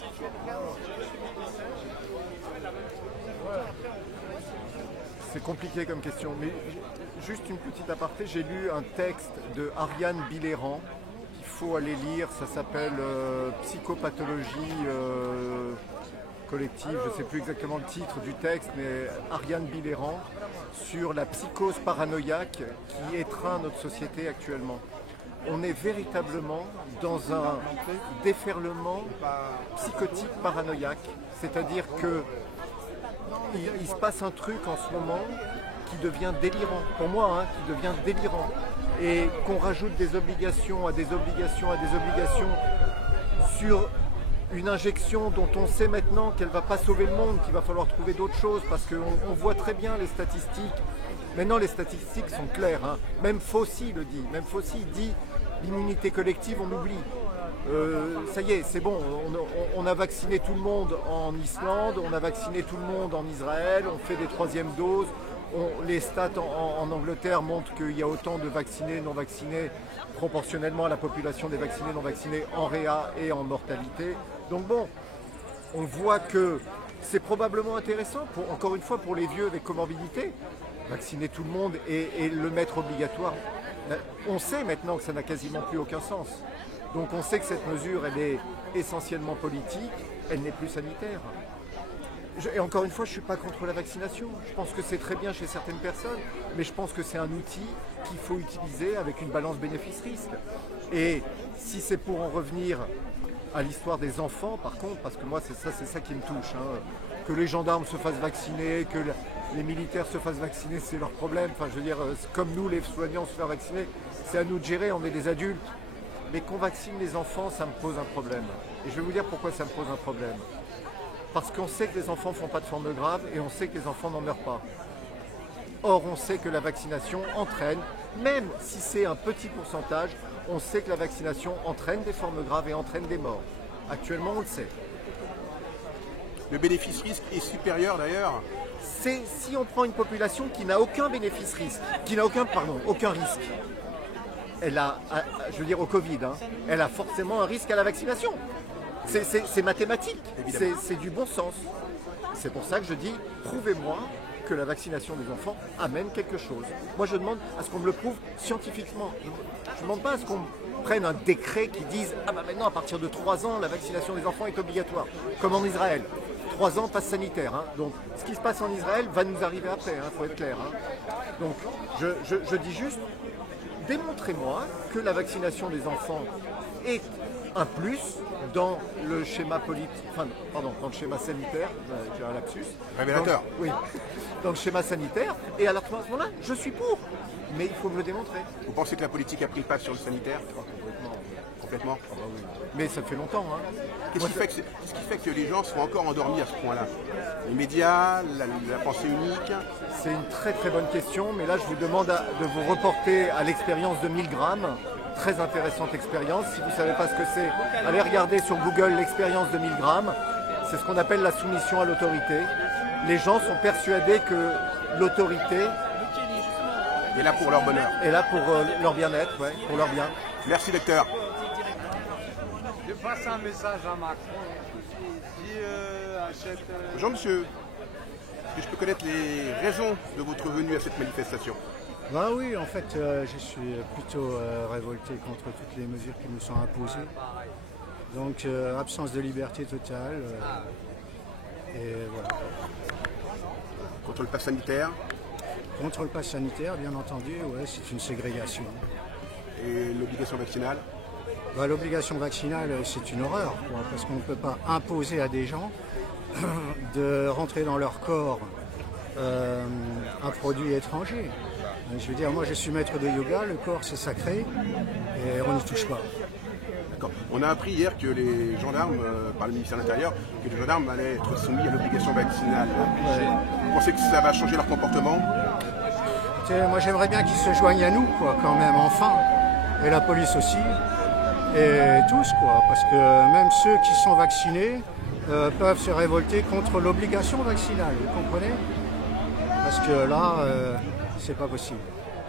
C'est compliqué comme question, mais juste une petite aparté, j'ai lu un texte de Ariane Biléran qu'il faut aller lire, ça s'appelle Psychopathologie collective, je ne sais plus exactement le titre du texte, mais Ariane Biléran sur la psychose paranoïaque qui étreint notre société actuellement. on est véritablement dans un déferlement psychotique paranoïaque. C'est-à-dire que il se passe un truc en ce moment qui devient délirant, pour moi, hein, qui devient délirant. Et qu'on rajoute des obligations à des obligations à des obligations sur une injection dont on sait maintenant qu'elle ne va pas sauver le monde, qu'il va falloir trouver d'autres choses, parce qu'on voit très bien les statistiques. Maintenant, les statistiques sont claires, hein. Même Fauci le dit. Même Fauci dit l'immunité collective, on oublie. Ça y est, c'est bon, on a vacciné tout le monde en Islande, on a vacciné tout le monde en Israël, on fait des troisièmes doses. Les stats en Angleterre montrent qu'il y a autant de vaccinés, non vaccinés, proportionnellement à la population des vaccinés, non vaccinés en réa et en mortalité. Donc bon, on voit que c'est probablement intéressant, encore une fois, pour les vieux avec comorbidité, vacciner tout le monde et le mettre obligatoire. On sait maintenant que ça n'a quasiment plus aucun sens. Donc on sait que cette mesure, elle est essentiellement politique, elle n'est plus sanitaire. Et encore une fois, je ne suis pas contre la vaccination. Je pense que c'est très bien chez certaines personnes, mais je pense que c'est un outil qu'il faut utiliser avec une balance bénéfice-risque. Et si c'est pour en revenir à l'histoire des enfants, par contre, parce que moi c'est ça qui me touche, hein, que les gendarmes se fassent vacciner, que les militaires se fassent vacciner, c'est leur problème. Enfin, je veux dire, comme nous, les soignants, se faire vacciner, c'est à nous de gérer, on est des adultes. Mais qu'on vaccine les enfants, ça me pose un problème. Et je vais vous dire pourquoi ça me pose un problème. Parce qu'on sait que les enfants ne font pas de forme grave et on sait que les enfants n'en meurent pas. Or, on sait que la vaccination entraîne, même si c'est un petit pourcentage, on sait que la vaccination entraîne des formes graves et entraîne des morts. Actuellement, on le sait. Le bénéfice-risque est supérieur d'ailleurs. C'est si on prend une population qui n'a aucun bénéfice-risque, qui n'a aucun risque. Elle a, je veux dire au Covid, hein, elle a forcément un risque à la vaccination. C'est mathématique, c'est du bon sens. C'est pour ça que je dis, prouvez-moi que la vaccination des enfants amène quelque chose. Moi je demande à ce qu'on me le prouve scientifiquement. Je ne demande pas à ce qu'on prenne un décret qui dise « Ah bah maintenant à partir de 3 ans, la vaccination des enfants est obligatoire », comme en Israël. 3 ans, passe sanitaire. Hein. Donc ce qui se passe en Israël va nous arriver après, il faut être clair. Hein. Donc je dis juste, démontrez-moi que la vaccination des enfants est un plus dans le schéma dans le schéma sanitaire, j'ai un lapsus. Révélateur. Oui, dans le schéma sanitaire, et à ce moment-là, je suis pour, mais il faut me le démontrer. Vous pensez que la politique a pris le pas sur le sanitaire? Complètement. Ah bah oui. Mais ça fait longtemps. Hein. Qu'est-ce qui fait que les gens sont encore endormis à ce point-là? Les médias, la pensée unique? C'est une très très bonne question, mais là je vous demande de vous reporter à l'expérience de Milgram. Très intéressante expérience. Si vous ne savez pas ce que c'est, allez regarder sur Google l'expérience de Milgram. C'est ce qu'on appelle la soumission à l'autorité. Les gens sont persuadés que l'autorité est là pour leur bonheur. Est là pour leur bien-être, ouais, pour leur bien. Merci docteur. Je passe un message à Macron. Si achète... Bonjour monsieur. Est-ce que je peux connaître les raisons de votre venue à cette manifestation? Ben oui, en fait, je suis plutôt révolté contre toutes les mesures qui nous sont imposées. Donc, absence de liberté totale. Et voilà. Contre le pass sanitaire? Contre le pass sanitaire, bien entendu, ouais, c'est une ségrégation. Et l'obligation vaccinale? Ben, l'obligation vaccinale, c'est une horreur, quoi, parce qu'on ne peut pas imposer à des gens de rentrer dans leur corps un produit étranger. Je veux dire, moi je suis maître de yoga, le corps c'est sacré et on n'y touche pas. D'accord. On a appris hier que les gendarmes, par le ministère de l'Intérieur, que les gendarmes allaient être soumis à l'obligation vaccinale. Ouais. Vous pensez que ça va changer leur comportement? Moi j'aimerais bien qu'ils se joignent à nous, quoi, quand même, enfin. Et la police aussi. Et tous, quoi. Parce que même ceux qui sont vaccinés peuvent se révolter contre l'obligation vaccinale, vous comprenez? Parce que là... c'est pas possible.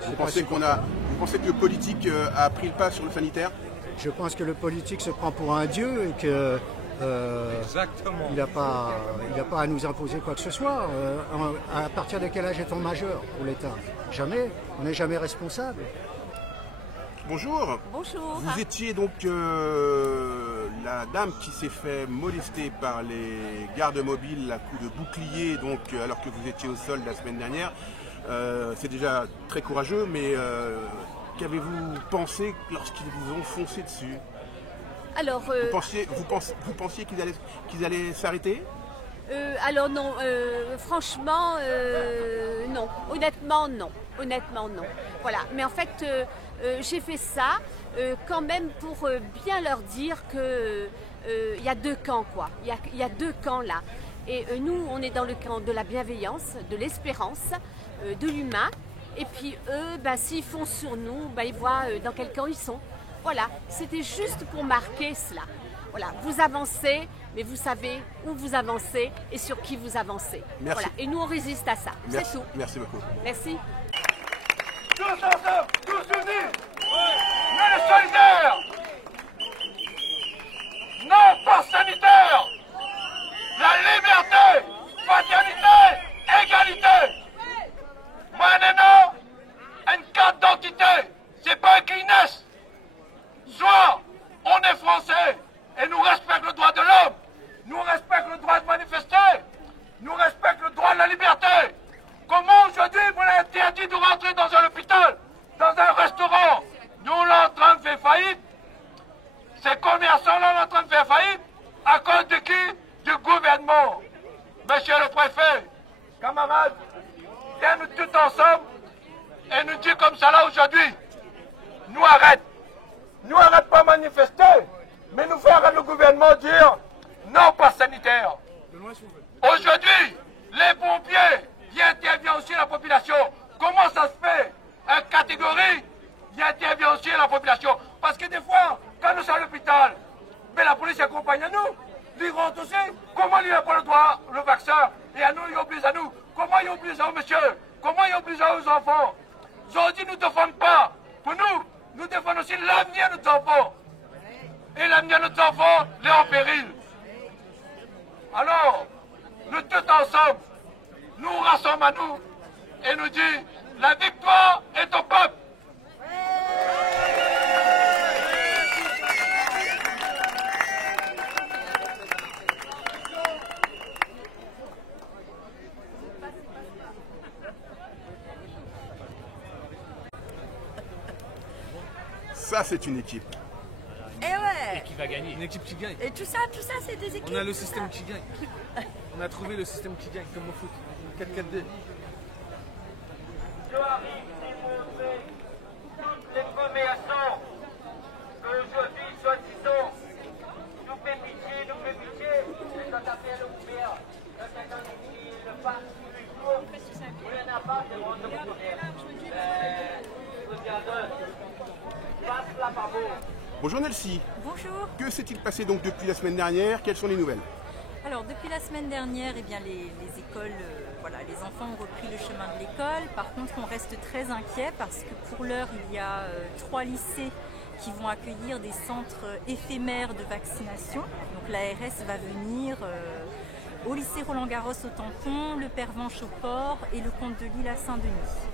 Vous pensez que le politique a pris le pas sur le sanitaire? Je pense que le politique se prend pour un dieu et que il n'a pas à nous imposer quoi que ce soit. À partir de quel âge est-on majeur pour l'État? Jamais. On n'est jamais responsable. Bonjour. Bonjour. Vous étiez donc la dame qui s'est fait molester par les gardes mobiles à coups de bouclier, donc alors que vous étiez au sol la semaine dernière. C'est déjà très courageux, mais Qu'avez-vous pensé lorsqu'ils vous ont foncé dessus? Alors, vous pensiez qu'ils allaient s'arrêter? alors non, franchement, non. Honnêtement, non. Honnêtement, non. Voilà. Mais en fait, j'ai fait ça quand même pour bien leur dire que il y a deux camps, quoi. Il y a deux camps là. Et nous, on est dans le camp de la bienveillance, de l'espérance, de l'humain. Et puis eux, ben, s'ils foncent sur nous, ben, ils voient dans quel camp ils sont. Voilà, c'était juste pour marquer cela. Voilà, vous avancez, mais vous savez où vous avancez et sur qui vous avancez. Merci. Voilà, et nous on résiste à ça. C'est tout. Merci beaucoup. Merci. Tous ensemble, tous unis, mais solidaires. Non pas sanitaire. La liberté, fraternité, égalité. Maintenant, une carte d'identité, c'est pas un Kleenex. Soit on est français et nous respectons le droit de l'homme, nous respectons le droit de manifester, nous respectons le droit de la liberté. Comment aujourd'hui vous avez interdit de rentrer dans un hôpital, dans un restaurant? Nous on est en train de faire faillite. Ces commerçants-là sont en train de faire faillite à cause de qui? Du gouvernement. Monsieur le préfet, camarades, viens-nous tous ensemble et nous dire comme ça là aujourd'hui. Nous arrête pas de manifester, mais nous faire le gouvernement dire non pas sanitaire. Aujourd'hui, les pompiers, ils interviennent aussi la population. Comment ça se fait? Une catégorie, il intervient aussi la population. Parce que des fois, quand nous sommes à l'hôpital, mais la police accompagne à nous. Ils rentrent aussi. Comment il n'a pas le droit, le vaccin? Et à nous, il oblige à nous. Comment il oblige à eux, monsieur? Comment il oblige à aux enfants? Aujourd'hui, nous ne défendons pas. Pour nous, nous défendons aussi l'avenir de nos enfants. Et l'avenir de nos enfants est en péril. Alors, nous tous ensemble, nous rassemblons à nous et nous disons, la victoire est au peuple. Ça, c'est une équipe. Et ouais. Et qui va gagner. Une équipe qui gagne. Et tout ça c'est des équipes. On a le système qui gagne. On a trouvé le système qui gagne, comme au foot. 4-4-2. Je arrive démontrer toutes les commerçants qu'aujourd'hui, soi-disant, nous fait pitié. Et quand t'as fait le ouvert, quand t'as dit le parc tous les jours, vous n'en avez pas, c'est bon, de vous donner. Passe là par vous. Bonjour Nelsie. Bonjour. Que s'est-il passé donc depuis la semaine dernière? Quelles sont les nouvelles? Alors depuis la semaine dernière, eh bien, les écoles, voilà, les enfants ont repris le chemin de l'école. Par contre, on reste très inquiet parce que pour l'heure, il y a 3 lycées qui vont accueillir des centres éphémères de vaccination. Donc l'ARS va venir au lycée Roland-Garros au Tampon, le Pervenche au Port et le Comte de Lille à Saint-Denis.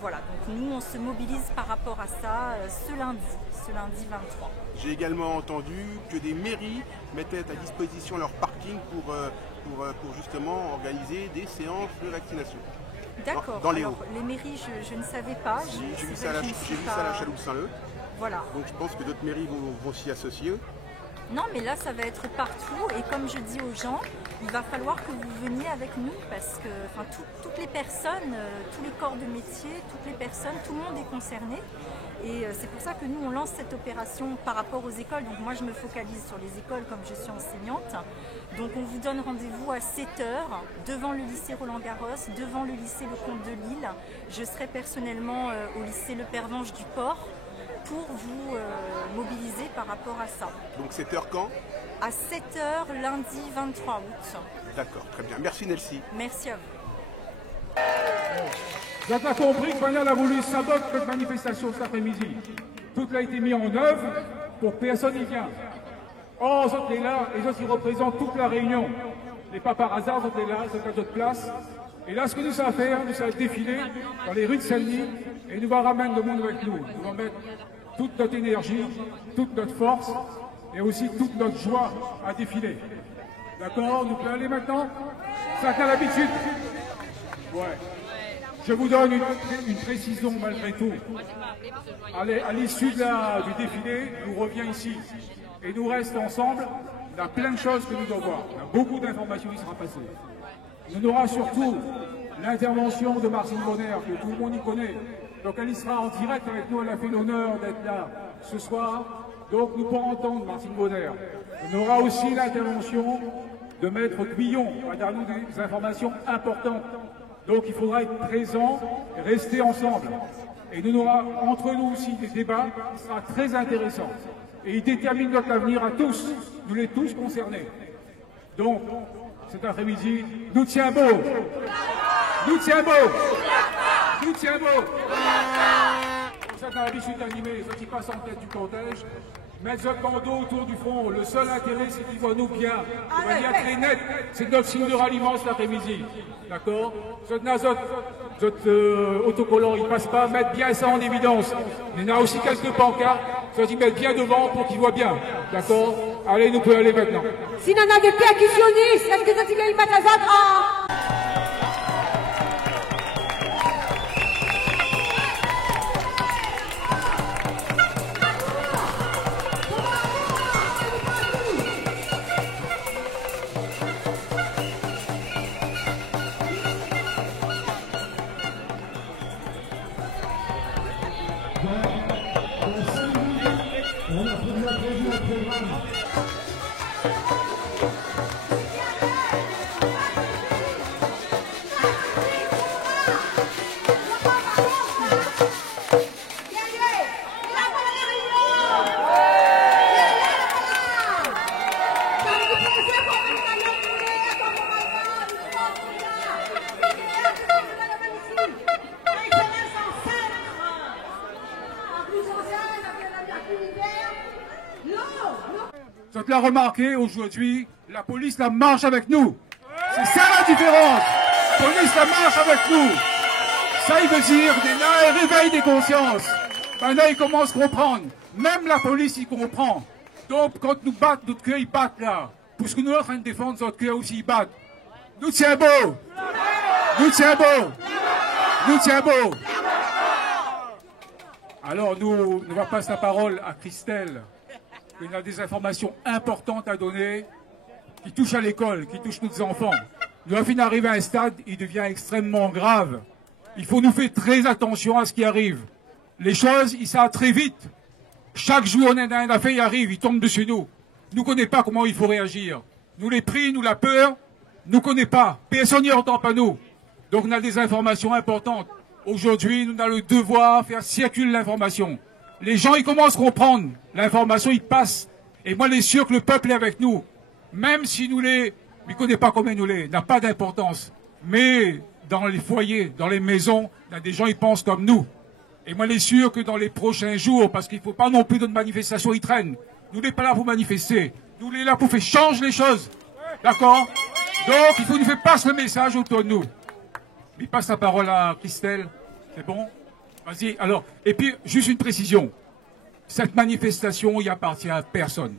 Voilà, donc nous on se mobilise par rapport à ça ce lundi 23. J'ai également entendu que des mairies mettaient à disposition leur parking pour justement organiser des séances de vaccination. D'accord, dans les alors Hauts. les mairies je ne savais pas. J'ai vu ça à la Chaloupe-Saint-Leu. Voilà. Donc je pense que d'autres mairies vont s'y associer. Non, mais là, ça va être partout. Et comme je dis aux gens, il va falloir que vous veniez avec nous parce que toutes les personnes, tous les corps de métier, toutes les personnes, tout le monde est concerné. Et c'est pour ça que nous, on lance cette opération par rapport aux écoles. Donc moi, je me focalise sur les écoles comme je suis enseignante. Donc on vous donne rendez-vous à 7h devant le lycée Roland-Garros, devant le lycée Le Comte de Lille. Je serai personnellement au lycée Le Pervenche du Port pour vous mobiliser par rapport à ça. Donc 7h quand? À 7h lundi 23 août. D'accord, très bien. Merci Nelsie. Merci à vous. Vous avez compris que Fanal a voulu saboter cette manifestation cet après-midi. Tout a été mis en œuvre pour que personne n'y vienne. Or, vous êtes là, et autres qui représentent toute la Réunion. Et pas par hasard, vous êtes là, vous êtes à d'autres places. Et là, ce que nous savons faire, nous allons défiler dans les rues de Saint-Denis et nous allons ramener le monde avec nous. Nous allons mettre toute notre énergie, toute notre force et aussi toute notre joie à défiler. D'accord? Nous pouvons aller maintenant? Ça a l'habitude? Ouais. Je vous donne une précision malgré tout. À l'issue du défilé, nous reviens ici et nous restons ensemble. Il y a plein de choses que nous devons voir. Il y a beaucoup d'informations qui seront passées. On aura surtout l'intervention de Martine Bonner, que tout le monde y connaît. Donc elle y sera en direct avec nous. Elle a fait l'honneur d'être là ce soir. Donc nous pourrons entendre Martine Bonner. On aura aussi l'intervention de Maître Guillon, qui va donner des informations importantes. Donc il faudra être présent, rester ensemble. Et nous aurons entre nous aussi des débats qui seront très intéressants. Et ils déterminent notre avenir à tous, nous les tous concernés. Donc, cet après-midi, nous tient beau. Nous tient beau. Nous tient beau. Pour ça, on a l'habitude d'animer ceux qui passent en tête du cortège. Mettre notre bandeau autour du front. Le seul intérêt, c'est qu'ils voient nous bien. On va dire très net. C'est notre signe de ralliement cet après-midi. D'accord? Notre autocollant, il passe pas. Mettre bien ça en évidence. Il y en a aussi quelques pancartes. Soit ils mettent bien devant pour qu'ils voient bien. D'accord? Allez, nous pouvons aller maintenant. Vous l'avez remarqué, aujourd'hui, la police la marche avec nous. C'est ça la différence. La police la marche avec nous. Ça, il veut dire un réveil des consciences. Maintenant, ils commencent à comprendre. Même la police, il comprend. Donc, quand nous battent, notre cœur, ils battent là. Parce que nous sommes en train de défendre notre cœur aussi, ils battent. Nous tiens beau. Nous tiens beau. Nous tiens beau. Alors, nous va passer la parole à Christelle. Il a des informations importantes à donner qui touchent à l'école, qui touchent nos enfants. Nous avons fini d'arriver à un stade, il devient extrêmement grave. Il faut nous faire très attention à ce qui arrive. Les choses, ça va très vite. Chaque jour, on a un affaire, il arrive, il tombe dessus nous. Nous ne connaissons pas comment il faut réagir. Nous les prix, nous la peur, nous ne connaissons pas. Personne n'y entend pas nous. Donc on a des informations importantes. Aujourd'hui, nous avons le devoir de faire circuler l'information. Les gens, ils commencent à comprendre. L'information, il passe. Et moi, je suis sûr que le peuple est avec nous. Même si nous il ne connaît pas combien nous n'a pas d'importance. Mais dans les foyers, dans les maisons, il y a des gens, ils pensent comme nous. Et moi, je suis sûr que dans les prochains jours, parce qu'il ne faut pas non plus de manifestation, ils traînent. Nous n'est pas là pour manifester. Nous sommes là pour faire changer les choses. D'accord? Donc, il faut nous faire passer le message autour de nous. Il passe la parole à Christelle. C'est bon? Vas-y. Alors, et puis, juste une précision. Cette manifestation, il appartient à personne.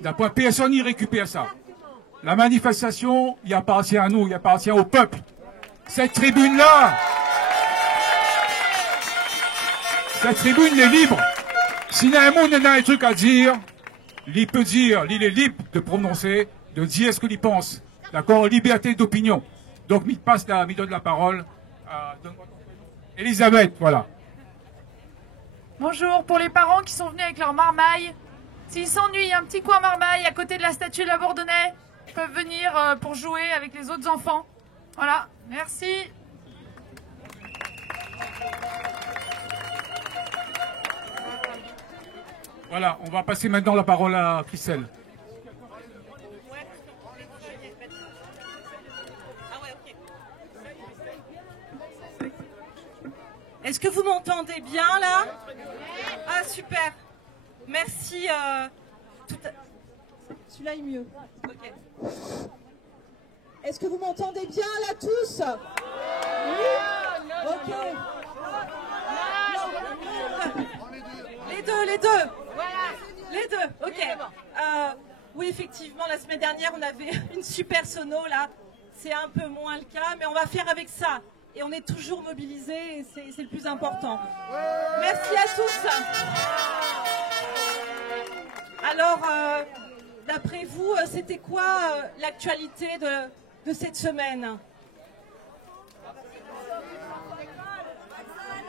D'un point, personne n'y récupère ça. La manifestation, il appartient à nous, il appartient au peuple. Cette tribune-là, cette tribune est libre. S'il y a un monde, il y a un truc à dire, il peut dire, il est libre de prononcer, de dire ce qu'il pense. D'accord? Liberté d'opinion. Donc, il donne la parole à Elisabeth, voilà. Bonjour, pour les parents qui sont venus avec leur marmaille, s'ils s'ennuient, un petit coin marmaille à côté de la statue de la Bourdonnais, ils peuvent venir pour jouer avec les autres enfants. Voilà, merci. Voilà, on va passer maintenant la parole à Christelle. Est-ce que vous m'entendez bien là? Ah super. Merci. Celui-là est mieux. Okay. Est-ce que vous m'entendez bien là tous? Oui. Ok. Les deux. Les deux. Ok. Oui effectivement la semaine dernière on avait une super sono là. C'est un peu moins le cas mais on va faire avec ça. et on est toujours mobilisés et c'est le plus important. Merci à tous. Alors, d'après vous, c'était quoi l'actualité de cette semaine?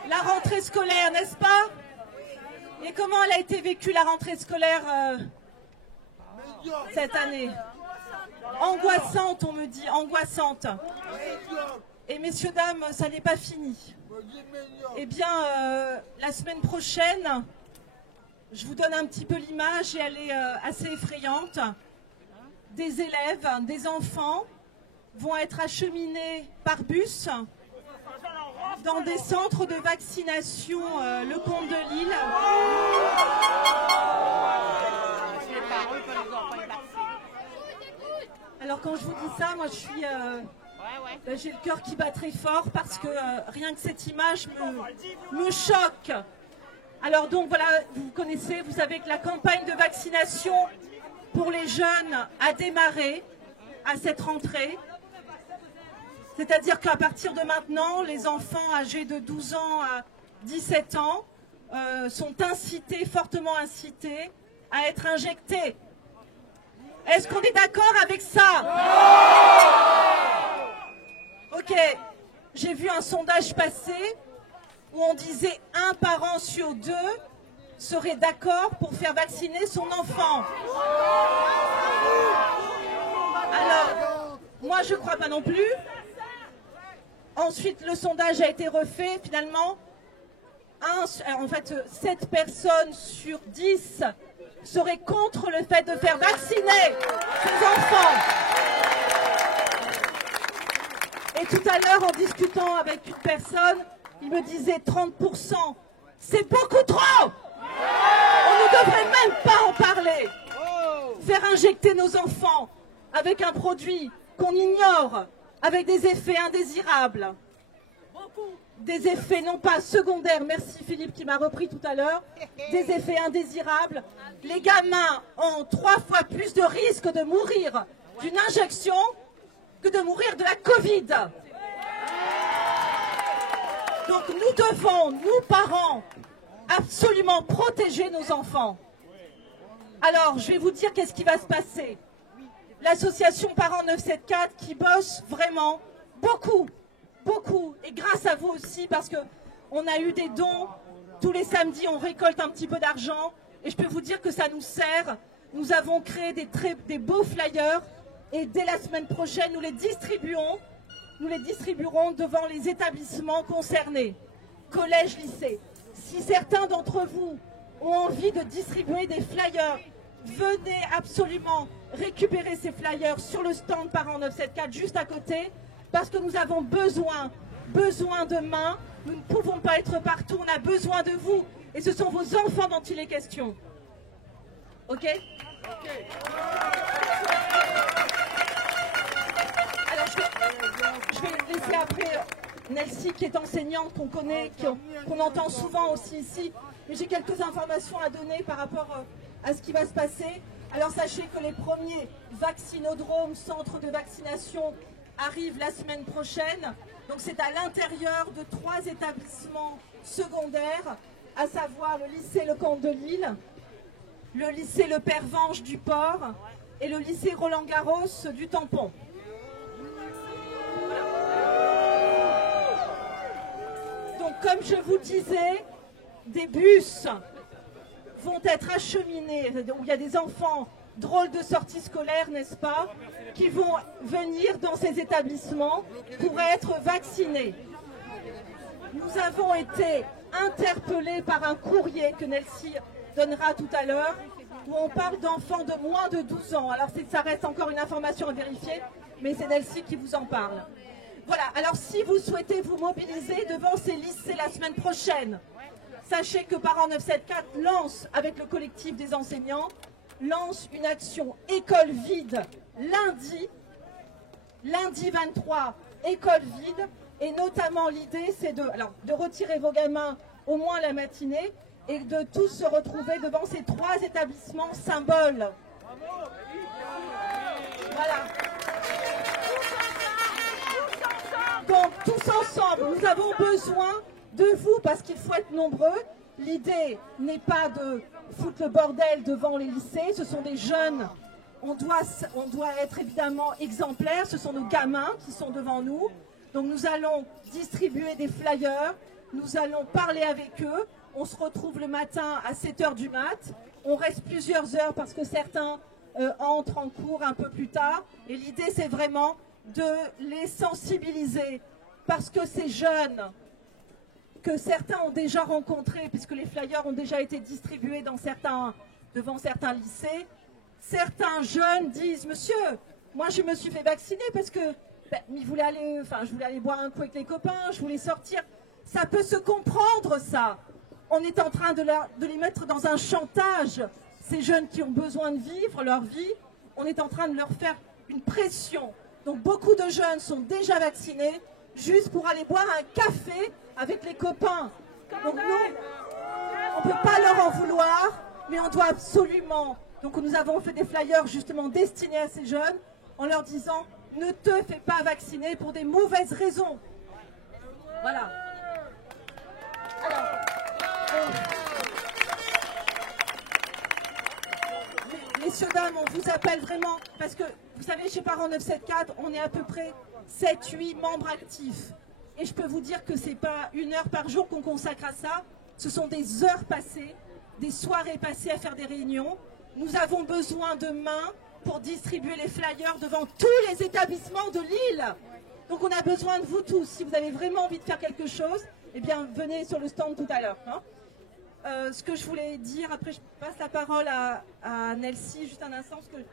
La rentrée scolaire, n'est-ce pas? Et comment elle a été vécue, la rentrée scolaire cette année? Angoissante, on me dit, angoissante. Et messieurs, dames, ça n'est pas fini. Eh bien, la semaine prochaine, je vous donne un petit peu l'image et elle est assez effrayante. Des élèves, des enfants vont être acheminés par bus dans des centres de vaccination Lecomte de Lille. Alors quand je vous dis ça, moi je suis, j'ai le cœur qui bat très fort parce que rien que cette image me choque. Alors donc voilà, vous connaissez, vous savez que la campagne de vaccination pour les jeunes a démarré à cette rentrée. C'est-à-dire qu'à partir de maintenant, les enfants âgés de 12 ans à 17 ans sont incités, fortement incités, à être injectés. Est-ce qu'on est d'accord avec ça? Ok, j'ai vu un sondage passer où on disait 1 parent sur 2 serait d'accord pour faire vacciner son enfant. Alors, moi je ne crois pas non plus. Ensuite, le sondage a été refait. Finalement, 7 personnes sur 10 seraient contre le fait de faire vacciner ses enfants. Et tout à l'heure, en discutant avec une personne, il me disait 30%. C'est beaucoup trop! On ne devrait même pas en parler. Faire injecter nos enfants avec un produit qu'on ignore, avec des effets indésirables, des effets non pas secondaires, merci Philippe qui m'a repris tout à l'heure, des effets indésirables. Les gamins ont 3 fois plus de risques de mourir d'une injection que de mourir de la Covid. Donc nous devons, nous parents, absolument protéger nos enfants. Alors je vais vous dire qu'est-ce qui va se passer. L'association Parents 974 qui bosse vraiment beaucoup, et grâce à vous aussi parce qu'on a eu des dons, tous les samedis on récolte un petit peu d'argent et je peux vous dire que ça nous sert. Nous avons créé des beaux flyers et dès la semaine prochaine nous les distribuerons devant les établissements concernés, collèges, lycées. Si certains d'entre vous ont envie de distribuer des flyers, venez absolument récupérer ces flyers sur le stand Parents 974 juste à côté parce que nous avons besoin de mains. Nous ne pouvons pas être partout, on a besoin de vous et ce sont vos enfants dont il est question. Ok? Alors je vais laisser après Nelsie qui est enseignante, qu'on connaît, qu'on entend souvent aussi ici, mais j'ai quelques informations à donner par rapport à ce qui va se passer. Alors sachez que les premiers vaccinodromes, centres de vaccination, arrivent la semaine prochaine. Donc c'est à l'intérieur de 3 établissements secondaires, à savoir le lycée Lecomte de Lille, le lycée Le Pervenche du Port et le lycée Roland-Garros du Tampon. Donc comme je vous disais, des bus vont être acheminés, où il y a des enfants, drôles de sortie scolaire, n'est-ce pas, qui vont venir dans ces établissements pour être vaccinés. Nous avons été interpellés par un courrier que Nelsie donnera tout à l'heure, où on parle d'enfants de moins de 12 ans. Alors ça reste encore une information à vérifier, mais c'est Nelsie qui vous en parle. Voilà, alors si vous souhaitez vous mobiliser devant ces lycées la semaine prochaine, sachez que Parents 974 lance, avec le collectif des enseignants, lance une action école vide lundi 23, école vide, et notamment l'idée c'est de retirer vos gamins au moins la matinée et de tous se retrouver devant ces 3 établissements symboles. Voilà. Donc tous ensemble, nous avons besoin de vous parce qu'il faut être nombreux. L'idée n'est pas de foutre le bordel devant les lycées, ce sont des jeunes, on doit être évidemment exemplaires, ce sont nos gamins qui sont devant nous. Donc nous allons distribuer des flyers, nous allons parler avec eux, on se retrouve le matin à 7h du mat', on reste plusieurs heures parce que certains entrent en cours un peu plus tard, et l'idée c'est vraiment de les sensibiliser, parce que ces jeunes que certains ont déjà rencontrés, puisque les flyers ont déjà été distribués devant certains lycées, certains jeunes disent « Monsieur, moi je me suis fait vacciner parce que je voulais aller boire un coup avec les copains, je voulais sortir. » Ça peut se comprendre, ça. On est en train de les mettre dans un chantage. Ces jeunes qui ont besoin de vivre leur vie, on est en train de leur faire une pression. Donc beaucoup de jeunes sont déjà vaccinés, juste pour aller boire un café avec les copains. Donc nous, on ne peut pas leur en vouloir, mais on doit absolument... Donc nous avons fait des flyers justement destinés à ces jeunes, en leur disant « Ne te fais pas vacciner pour des mauvaises raisons. » Voilà. Alors, messieurs, dames, on vous appelle vraiment, parce que vous savez, chez Parents 974, on est à peu près 7-8 membres actifs. Et je peux vous dire que ce n'est pas 1 heure par jour qu'on consacre à ça, ce sont des heures passées, des soirées passées à faire des réunions. Nous avons besoin de mains pour distribuer les flyers devant tous les établissements de l'île. Donc on a besoin de vous tous. Si vous avez vraiment envie de faire quelque chose, eh bien venez sur le stand tout à l'heure. Hein. Ce que je voulais dire, après je passe la parole à Nelsie, juste un instant, parce que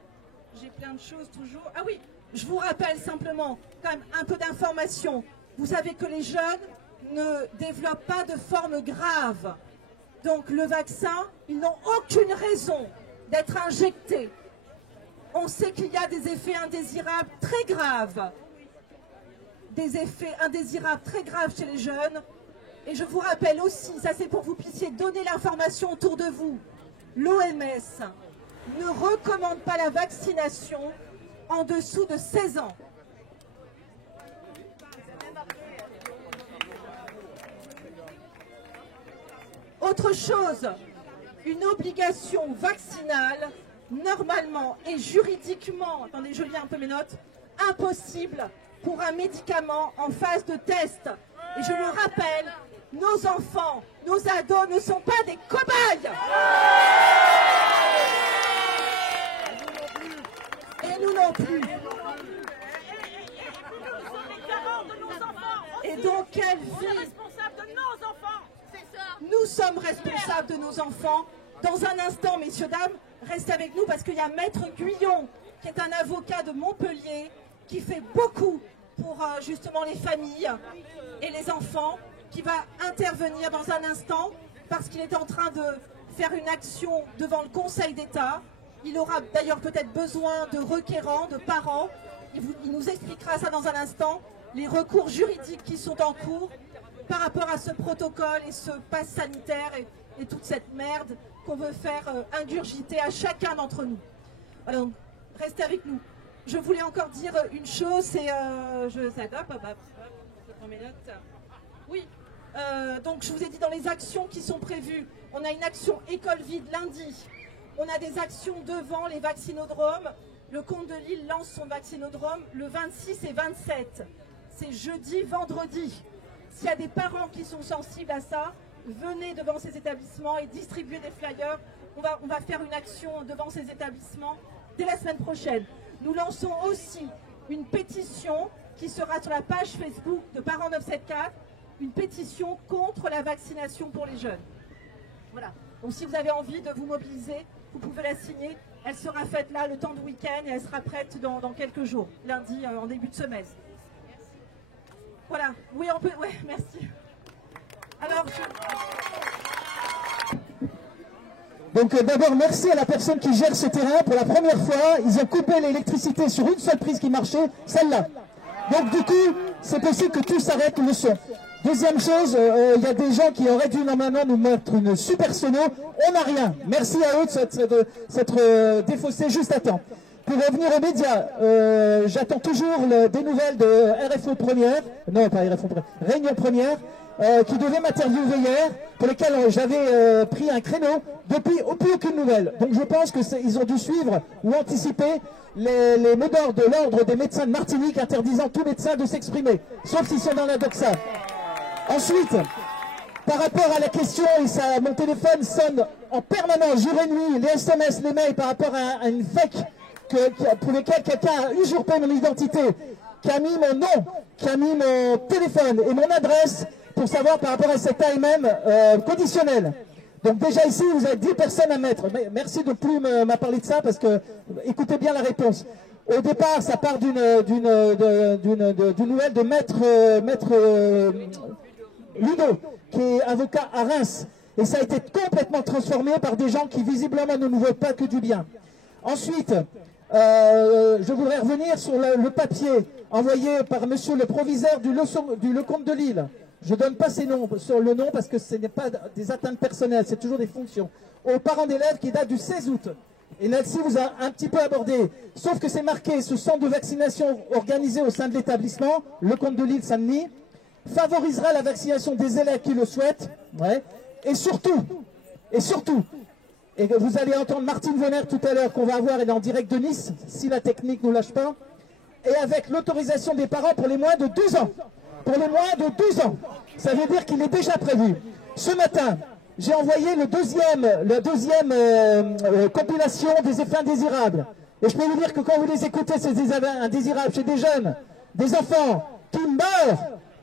j'ai plein de choses toujours. Ah oui, je vous rappelle simplement, quand même un peu d'informations. Vous savez que les jeunes ne développent pas de forme grave. Donc le vaccin, ils n'ont aucune raison d'être injectés. On sait qu'il y a des effets indésirables très graves. Des effets indésirables très graves chez les jeunes. Et je vous rappelle aussi, ça c'est pour que vous puissiez donner l'information autour de vous, l'OMS ne recommande pas la vaccination en dessous de 16 ans. Autre chose, une obligation vaccinale, normalement et juridiquement, attendez, je lis un peu mes notes, impossible pour un médicament en phase de test. Et je le rappelle, nos enfants, nos ados ne sont pas des cobayes. Et nous non plus. Et donc, quelle vie? Nous sommes responsables de nos enfants. Dans un instant, messieurs, dames, restez avec nous parce qu'il y a Maître Guyon, qui est un avocat de Montpellier, qui fait beaucoup pour justement les familles et les enfants, qui va intervenir dans un instant parce qu'il est en train de faire une action devant le Conseil d'État. Il aura d'ailleurs peut-être besoin de requérants, de parents. Il nous expliquera ça dans un instant, les recours juridiques qui sont en cours par rapport à ce protocole et ce pass sanitaire et toute cette merde qu'on veut faire ingurgiter à chacun d'entre nous. Voilà, donc, restez avec nous. Je voulais encore dire une chose, c'est... Oui, donc je vous ai dit dans les actions qui sont prévues, on a une action école vide lundi, on a des actions devant les vaccinodromes, le comte de Lille lance son vaccinodrome le 26 et 27, c'est jeudi, vendredi. S'il y a des parents qui sont sensibles à ça, venez devant ces établissements et distribuez des flyers. On va faire une action devant ces établissements dès la semaine prochaine. Nous lançons aussi une pétition qui sera sur la page Facebook de Parents 974, une pétition contre la vaccination pour les jeunes. Voilà. Donc si vous avez envie de vous mobiliser, vous pouvez la signer. Elle sera faite là le temps du week-end et elle sera prête dans quelques jours, lundi en début de semaine. Voilà, oui, on peut. Ouais, merci. Alors, Donc d'abord, merci à la personne qui gère ce terrain. Pour la première fois, ils ont coupé l'électricité sur une seule prise qui marchait, celle-là. Donc du coup, c'est possible que tout s'arrête le son. Deuxième chose, il y a des gens qui auraient dû normalement nous mettre une super sono. On n'a rien. Merci à eux de s'être défaussés juste à temps. Pour revenir aux médias, j'attends toujours des nouvelles de RFO Première, non pas RFO Première, Réunion Première, qui devait m'interviewer hier, pour lesquels j'avais pris un créneau, depuis plus aucune nouvelle. Donc je pense qu'ils ont dû suivre ou anticiper les mots d'ordre de l'ordre des médecins de Martinique interdisant tous médecins de s'exprimer, sauf s'ils sont dans la doxa. Ensuite, par rapport à la question, et mon téléphone sonne en permanence, jour et nuit, les SMS, les mails par rapport à une fake pour lesquels quelqu'un a usurpé mon identité, qui a mis mon nom, qui a mis mon téléphone et mon adresse pour savoir par rapport à cet AMM conditionnel. Donc déjà ici, vous avez 10 personnes à mettre. Mais merci de ne plus m'a parlé de ça parce que, écoutez bien la réponse. Au départ, ça part d'une nouvelle de maître Ludo, qui est avocat à Reims. Et ça a été complètement transformé par des gens qui visiblement ne nous veulent pas que du bien. Ensuite, je voudrais revenir sur le papier envoyé par monsieur le proviseur du Lecomte de Lille. Je ne donne pas sur le nom parce que ce n'est pas des atteintes personnelles, c'est toujours des fonctions. Aux parents d'élèves qui datent du 16 août. Et Nancy vous a un petit peu abordé, sauf que c'est marqué ce centre de vaccination organisé au sein de l'établissement, Lecomte de Lille Saint-Denis, favorisera la vaccination des élèves qui le souhaitent. Ouais. Et surtout, et vous allez entendre Martine Vonner tout à l'heure qu'on va avoir, elle est en direct de Nice, si la technique ne nous lâche pas, et avec l'autorisation des parents pour les moins de 12 ans. Pour les moins de 12 ans. Ça veut dire qu'il est déjà prévu. Ce matin, j'ai envoyé la deuxième compilation des effets indésirables. Et je peux vous dire que quand vous les écoutez, ces effets indésirables chez des jeunes, des enfants qui meurent,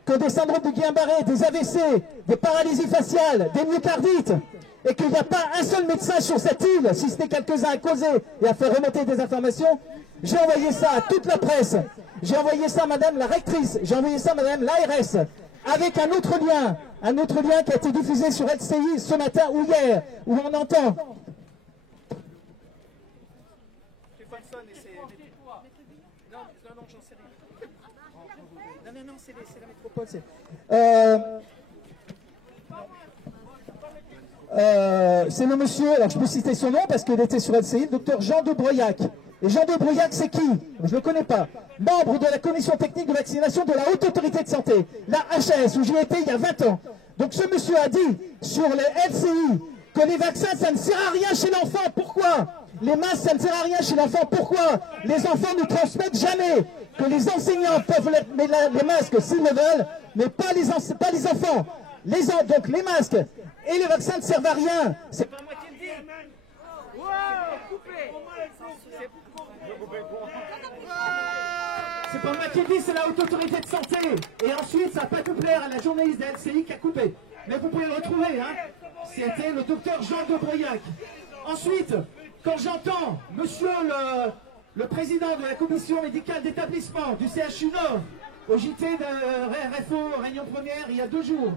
que des syndromes de Guillain-Barré, des AVC, des paralysies faciales, des myocardites, et qu'il n'y a pas un seul médecin sur cette île, si ce n'est quelques-uns à causer et à faire remonter des informations, j'ai envoyé ça à toute la presse, j'ai envoyé ça à madame la rectrice, j'ai envoyé ça à madame l'ARS, avec un autre lien qui a été diffusé sur LCI ce matin ou hier, où on entend... Non, c'est la métropole. C'est le monsieur, alors je peux citer son nom parce qu'il était sur LCI, le docteur Jean de Breuillac. Et Jean de Breuillac, c'est qui? Je ne le connais pas. Membre de la commission technique de vaccination de la Haute Autorité de Santé, la HS, où j'y étais il y a 20 ans. Donc ce monsieur a dit sur les LCI que les vaccins, ça ne sert à rien chez l'enfant. Pourquoi? Les masques, ça ne sert à rien chez l'enfant. Pourquoi? Les enfants ne transmettent jamais. Que les enseignants peuvent mettre les masques s'ils le veulent, mais pas les enfants. Donc les masques et les vaccins ne servent à rien. C'est pas moi qui le dis. C'est pas moi qui le dis, c'est la Haute Autorité de Santé. Et ensuite, ça n'a pas pu plaire à la journaliste de la LCI qui a coupé. Mais vous pouvez le retrouver, hein. C'était le docteur Jean de Breuillac. Ensuite, quand j'entends monsieur le président de la commission médicale d'établissement du CHU Nord, au JT de RFO, Réunion Première, il y a 2 jours,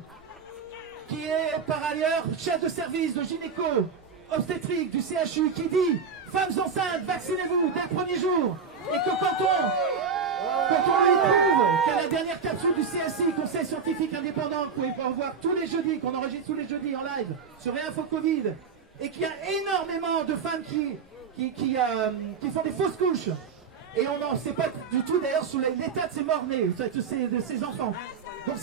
qui est par ailleurs chef de service de gynéco obstétrique du CHU, qui dit « Femmes enceintes, vaccinez-vous dès le premier jour !» et que quand on lui prouve qu'à la dernière capsule du CSI, Conseil scientifique indépendant, qu'on peut voir tous les jeudis, qu'on enregistre tous les jeudis en live sur Réinfo Covid, et qu'il y a énormément de femmes qui font des fausses couches. Et on n'en sait pas du tout d'ailleurs sur l'état de ces morts-nés, de ces enfants. Donc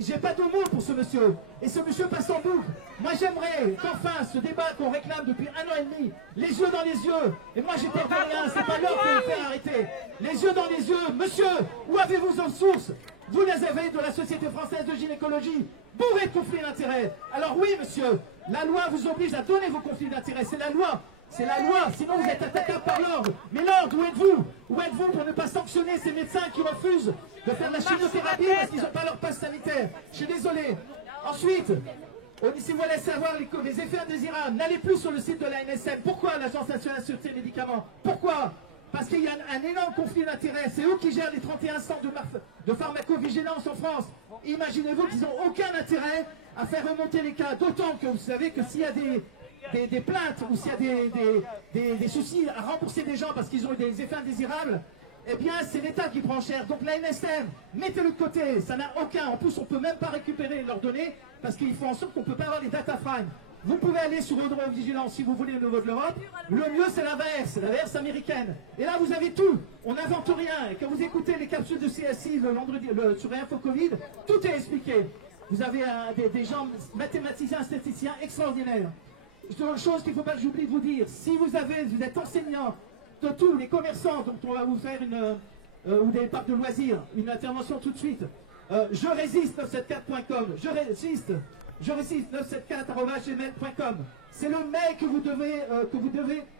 j'ai pas de mots pour ce monsieur. Et ce monsieur passe en boucle. Moi j'aimerais qu'enfin ce débat qu'on réclame depuis 1 an et demi, les yeux dans les yeux, et moi j'ai peur de rien, c'est pas l'heure de le faire arrêter. Les yeux dans les yeux, monsieur, où avez-vous vos sources? Vous les avez de la Société Française de Gynécologie, bourré de conflits d'intérêts. Alors oui monsieur, la loi vous oblige à donner vos conflits d'intérêts, c'est la loi. C'est la loi, sinon vous êtes attaqué par l'ordre. Mais l'ordre, où êtes-vous? Où êtes-vous pour ne pas sanctionner ces médecins qui refusent de faire de la chimiothérapie parce qu'ils n'ont pas leur passe sanitaire? Je suis désolé. Ensuite, si vous voulez savoir les effets indésirables, n'allez plus sur le site de l'ANSM. Pourquoi l'Agence nationale de sûreté des médicaments? Pourquoi? Parce qu'il y a un énorme conflit d'intérêts. C'est eux qui gèrent les 31 centres de pharmacovigilance en France. Imaginez-vous qu'ils n'ont aucun intérêt à faire remonter les cas. D'autant que vous savez que s'il y a des plaintes ou s'il y a des soucis à rembourser des gens parce qu'ils ont eu des effets indésirables, eh bien c'est l'État qui prend cher. Donc la NSM, mettez-le de côté, ça n'a aucun. En plus on ne peut même pas récupérer leurs données parce qu'ils font en sorte qu'on ne peut pas avoir les data frames. Vous pouvez aller sur Audrey Vigilance si vous voulez au niveau de l'Europe. Le mieux, c'est la VRS américaine. Et là, vous avez tout. On n'invente rien. Et quand vous écoutez les capsules de CSI le vendredi sur Info Covid, tout est expliqué. Vous avez des gens mathématiciens, statisticiens extraordinaires. C'est une chose qu'il ne faut pas que j'oublie de vous dire. Si vous êtes enseignant, tous les commerçants, donc on va vous faire ou des parcs de loisirs, une intervention tout de suite. Je résiste 974.com. Je résiste 974@gmail.com. C'est le mail que vous devez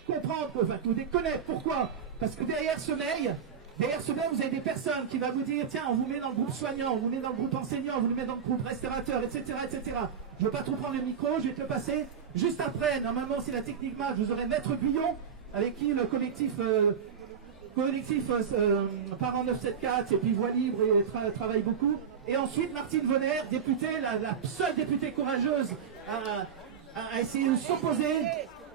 comprendre, enfin que vous devez connaître. Pourquoi? Parce que derrière ce mail, vous avez des personnes qui vont vous dire tiens, on vous met dans le groupe soignant, on vous met dans le groupe enseignant, on vous met dans le groupe restaurateur, etc., etc. Je ne veux pas trop prendre le micro, je vais te le passer juste après. Normalement, c'est la technique match. Vous aurez Maître Guyon, avec qui le collectif Parents 974 et puis Voix Libre et travaille beaucoup. Et ensuite, Martine Vonner, députée, la seule députée courageuse à essayer de s'opposer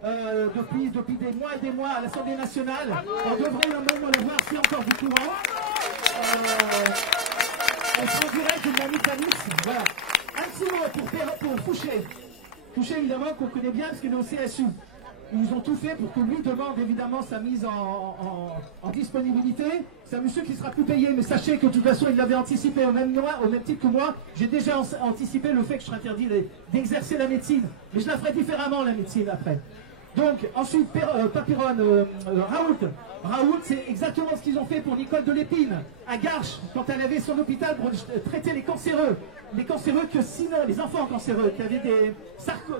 depuis des mois et des mois à l'Assemblée nationale. On devrait même le voir si encore du courant. On se rend direct de l'anitanisme. Voilà. Un petit mot pour Fouché. Fouché, évidemment, qu'on connaît bien parce qu'il est au CSU. Ils ont tout fait pour que lui demande évidemment sa mise en disponibilité. C'est un monsieur qui sera plus payé, mais sachez que de toute façon il l'avait anticipé au même titre que moi. J'ai déjà anticipé le fait que je serai interdit d'exercer la médecine, mais je la ferai différemment la médecine après. Donc ensuite Papyrone, Raoult, c'est exactement ce qu'ils ont fait pour Nicole de Lépine à Garches quand elle avait son hôpital pour traiter les cancéreux que sinon les enfants cancéreux qui avaient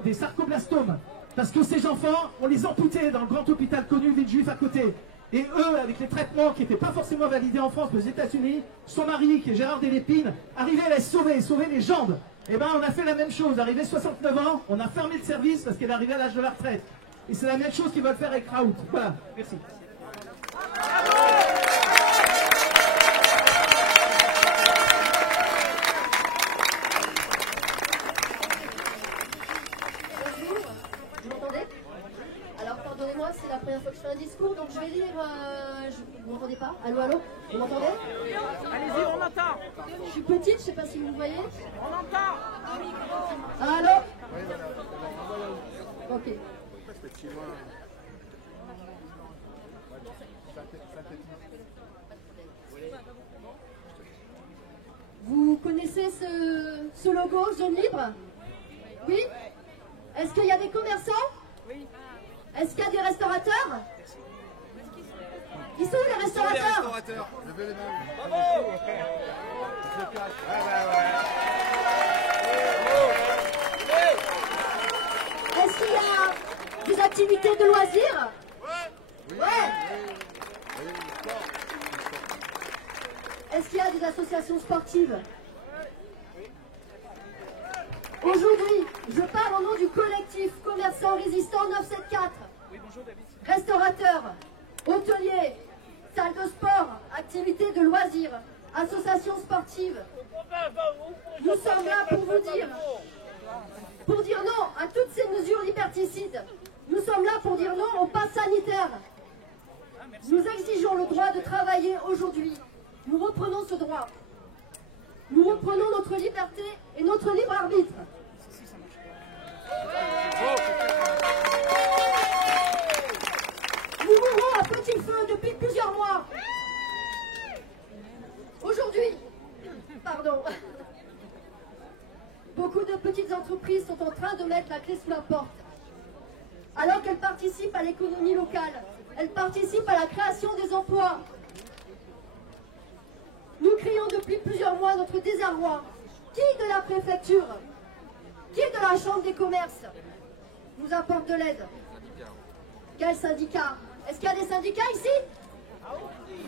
des sarcoblastomes. Parce que ces enfants, on les amputait dans le grand hôpital connu, Villejuif à côté. Et eux, avec les traitements qui n'étaient pas forcément validés en France, mais aux États-Unis, son mari, qui est Gérard Delépine, arrivait à les sauver les jambes. Et bien, on a fait la même chose. Arrivé 69 ans, on a fermé le service parce qu'elle est arrivée à l'âge de la retraite. Et c'est la même chose qu'ils veulent faire avec Raoult. Voilà, merci. C'est la première fois que je fais un discours, donc je vais lire... Vous m'entendez pas? Allô, allô? Vous m'entendez? Allez-y, on entend. Je suis petite, je sais pas si vous me voyez. On entend. Allô? Ok. Vous connaissez ce logo, Zone Libre? Oui? Est-ce qu'il y a des commerçants? Oui. Est-ce qu'il y a des restaurateurs? Ils sont où les restaurateurs? Levez les mains. Bravo. Est-ce qu'il y a des activités de loisirs? Ouais. Est-ce qu'il y a des associations sportives? Aujourd'hui, je parle au nom du collectif Commerçants Résistants 974. Oui, bonjour David. Restaurateurs, hôteliers, salles de sport, activités de loisirs, associations sportives. Nous sommes là pour vous dire non à toutes ces mesures liberticides. Nous sommes là pour dire non au pass sanitaire. Nous exigeons le droit de travailler aujourd'hui. Nous reprenons ce droit. Nous reprenons notre liberté et notre libre arbitre. Nous mourons à petit feu depuis plusieurs mois. Aujourd'hui, beaucoup de petites entreprises sont en train de mettre la clé sous la porte. Alors qu'elles participent à l'économie locale, elles participent à la création des emplois. Nous crions depuis plusieurs mois notre désarroi. Qui de la préfecture, qui de la chambre des commerces nous apporte de l'aide? Quel syndicat? Est-ce qu'il y a des syndicats ici? Ils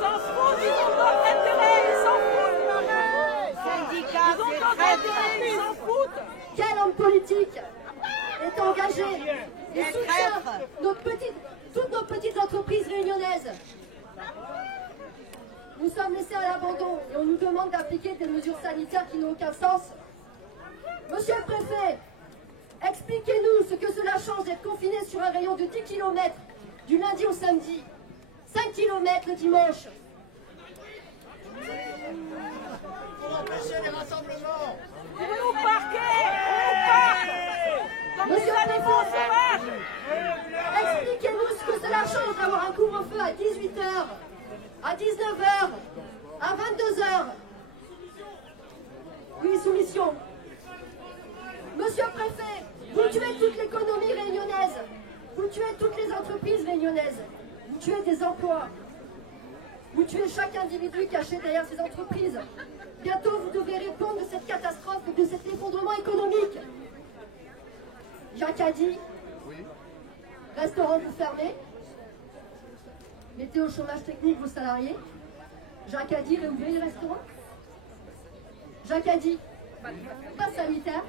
s'en foutent, ils ont d'autres intérêts, ils s'en foutent. Syndicats, ils ont d'autres intérêts, ils s'en foutent. Quel homme politique est engagé et soutient toutes nos petites entreprises réunionnaises? Nous sommes laissés à l'abandon et on nous demande d'appliquer des mesures sanitaires qui n'ont aucun sens. Monsieur le préfet, expliquez-nous ce que cela change d'être confiné sur un rayon de 10 km du lundi au samedi, 5 km le dimanche. Pour empêcher les rassemblements. Vous nous parquez. Monsieur le préfet, expliquez-nous ce que cela change d'avoir un couvre-feu à 18h, à 19h, à 22h. Oui, soumission. Monsieur le préfet, vous tuez toute l'économie réunionnaise. Vous tuez toutes les entreprises réunionnaises. Vous tuez des emplois. Vous tuez chaque individu caché derrière ces entreprises. Bientôt, vous devez répondre de cette catastrophe et de cet effondrement économique. Jacques a dit, restaurant vous fermez, mettez au chômage technique vos salariés. Jacques a dit, réouvrez les restaurants. Jacques a dit, pas sanitaire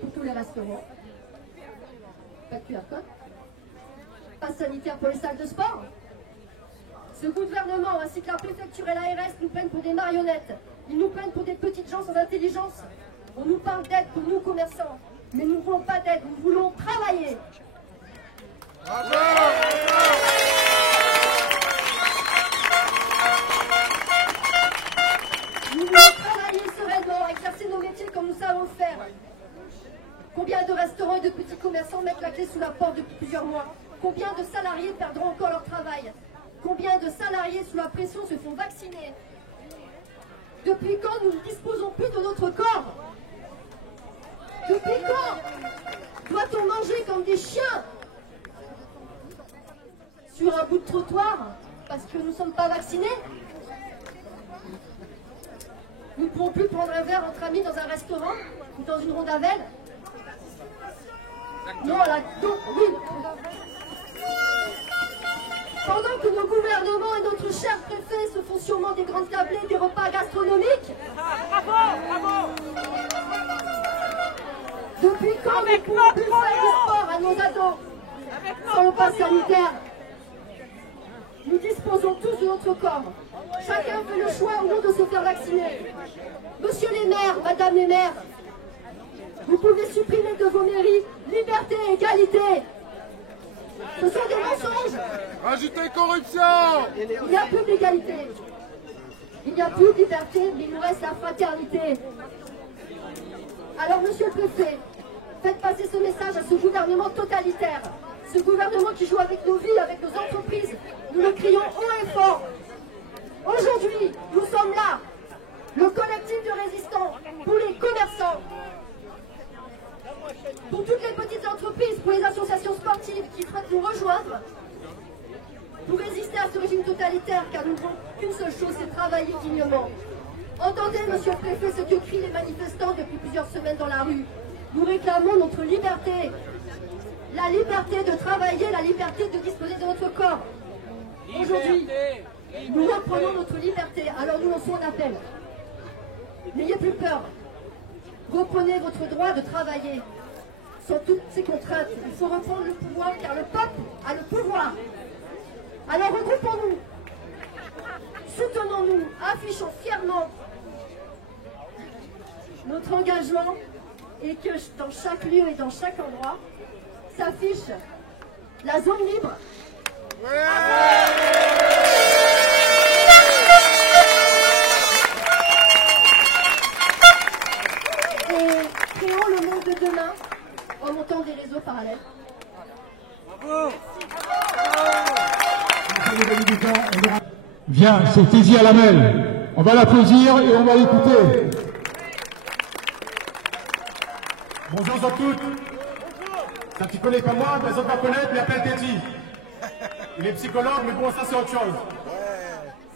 pour tous les restaurants. Pas de QR code. Pas sanitaire pour les salles de sport. Ce gouvernement ainsi que la préfecture et l'ARS nous prennent pour des marionnettes. Ils nous prennent pour des petites gens sans intelligence. On nous parle d'aide pour nous commerçants. Mais nous ne voulons pas d'aide, nous voulons travailler. Nous voulons travailler sereinement, exercer nos métiers comme nous savons le faire. Combien de restaurants et de petits commerçants mettent la clé sous la porte depuis plusieurs mois? Combien de salariés perdront encore leur travail? Combien de salariés sous la pression se font vacciner? Depuis quand nous ne disposons plus de notre corps? Depuis quand doit-on manger comme des chiens sur un bout de trottoir parce que nous ne sommes pas vaccinés? Nous ne pouvons plus prendre un verre entre amis dans un restaurant ou dans une rondavelle? Non, là, donc, oui. Pendant que nos gouvernements et notre cher préfet se font sûrement des grandes tablées, des repas gastronomiques. Depuis quand nous ne pouvons plus faire du sport à nos ados sans le pass sanitaire? Nous disposons tous de notre corps. Chacun fait le choix ou non de se faire vacciner. Monsieur les maires, madame les maires, vous pouvez supprimer de vos mairies liberté et égalité. Ce sont des mensonges. Rajoutez corruption. Il n'y a plus d'égalité. Il n'y a plus de liberté, mais il nous reste la fraternité. Alors, monsieur le préfet, faites passer ce message à ce gouvernement totalitaire. Ce gouvernement qui joue avec nos vies, avec nos entreprises. Nous le crions haut et fort. Aujourd'hui, nous sommes là, le collectif de résistants, pour les commerçants, pour toutes les petites entreprises, pour les associations sportives qui souhaitent nous rejoindre, pour résister à ce régime totalitaire, car nous ne voulons qu'une seule chose, c'est travailler dignement. Entendez, monsieur le préfet, ce que crient les manifestants depuis plusieurs semaines dans la rue. Nous réclamons notre liberté. La liberté de travailler, la liberté de disposer de notre corps. Aujourd'hui, nous reprenons notre liberté, alors nous lançons un appel. N'ayez plus peur. Reprenez votre droit de travailler. Sans toutes ces contraintes, il faut reprendre le pouvoir, car le peuple a le pouvoir. Alors regroupons-nous, soutenons-nous, affichons fièrement notre engagement et que dans chaque lieu et dans chaque endroit s'affiche la zone libre. Et créons le monde de demain en montant des réseaux parallèles. Viens, c'est Tizi à la mêle. On va l'applaudir et on va l'écouter. Bonjour à toutes. Ça qui connaît pas moi, mais ça va connaître, il appelle Tizi. Il est psychologue, mais bon, ça c'est autre chose.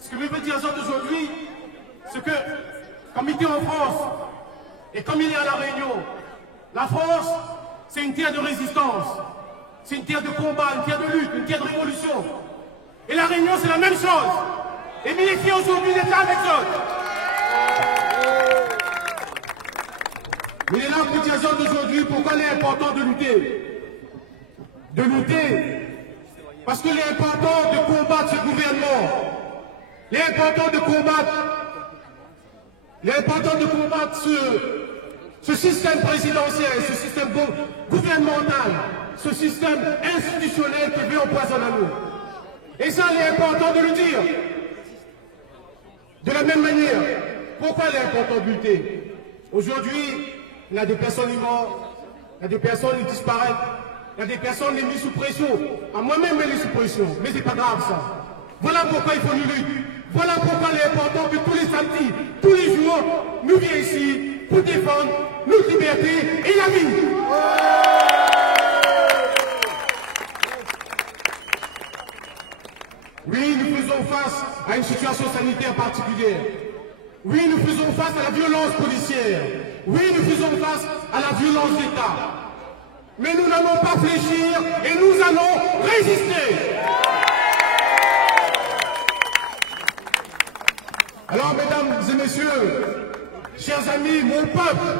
Ce que je veux dire aujourd'hui, c'est que, comme il est en France, et comme il est à La Réunion, la France, c'est une terre de résistance, c'est une terre de combat, une terre de lutte, une terre de révolution. Et La Réunion, c'est la même chose. Et Milifi aujourd'hui n'est pas avec eux. Mais il est là pour dire d'aujourd'hui pourquoi il est important de lutter. De lutter. Parce qu'il est important de combattre ce gouvernement. Il est important de combattre ce système présidentiel, ce système gouvernemental, ce système institutionnel qui veut empoisonner à nous. Et ça, il est important de le dire. De la même manière, pourquoi il est important de lutter? Aujourd'hui, il y a des personnes mortes, Il y a des personnes qui disparaissent. Il y a des personnes qui sont mises sous pression. À moi-même, elle est sous pression. Mais c'est pas grave ça. Voilà pourquoi il faut nous lutter. Voilà pourquoi il est important que tous les samedis, tous les jours, nous viens ici pour défendre notre liberté et la vie. Oui, nous faisons face à une situation sanitaire particulière. Oui, nous faisons face à la violence policière. Oui, nous faisons face à la violence d'État. Mais nous n'allons pas fléchir et nous allons résister. Alors, mesdames et messieurs, chers amis, mon peuple,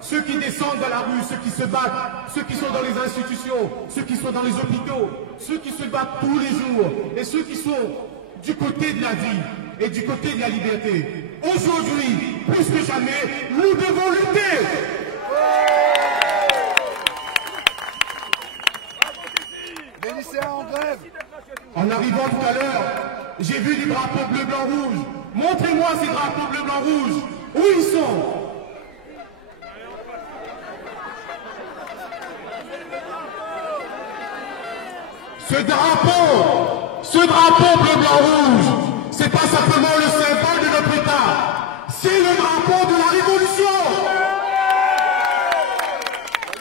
ceux qui descendent dans la rue, ceux qui se battent, ceux qui sont dans les institutions, ceux qui sont dans les hôpitaux, ceux qui se battent tous les jours et ceux qui sont du côté de la vie et du côté de la liberté. Aujourd'hui, plus que jamais, nous devons lutter. Les lycéens en grève. En arrivant tout à l'heure, j'ai vu des drapeaux bleu, blanc, rouge. Montrez-moi ces drapeaux bleu, blanc, rouge. Où ils sont? Ce drapeau bleu, blanc, rouge, c'est pas simplement le symbole de notre État, c'est le drapeau de la Révolution.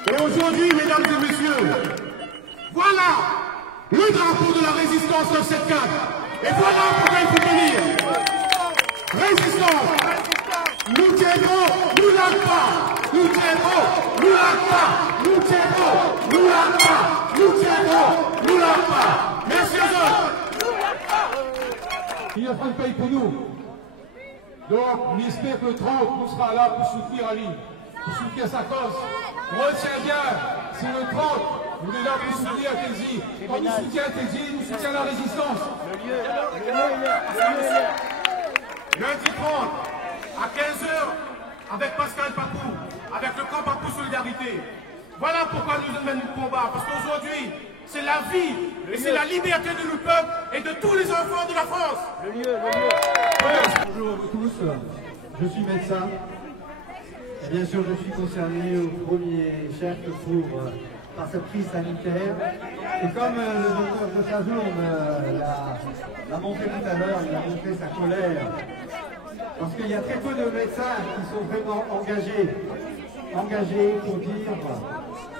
Et aujourd'hui, mesdames et messieurs, voilà le drapeau de la résistance 974. Et voilà pourquoi il faut venir. Résistance. Nous tiendrons, nous lâchons pas. Nous tiendrons, nous lâchons pas. Nous tiendrons, nous lâchons pas. Nous tiendrons, nous lâchons pas. Merci à vous. Il y a pas de paye pour nous. Donc, on espère que le 30, on sera là pour soutenir Ali, pour soutenir sa cause. Retiens bien, c'est le 30, on est là pour soutenir Telzi. Quand nous soutient Telzi, nous soutient la résistance. Lundi 30, à 15h, avec Pascal Papou, avec le camp Papou Solidarité. Voilà pourquoi nous menons le combat, parce qu'aujourd'hui, c'est la vie et c'est la liberté de nos peuples et de tous les enfants de la France. Bonjour à vous tous, je suis médecin. Et bien sûr, je suis concerné au premier chef par cette crise sanitaire. Et comme le docteur de Sazourne l'a montré tout à l'heure, il a montré sa colère. Parce qu'il y a très peu de médecins qui sont vraiment engagés pour dire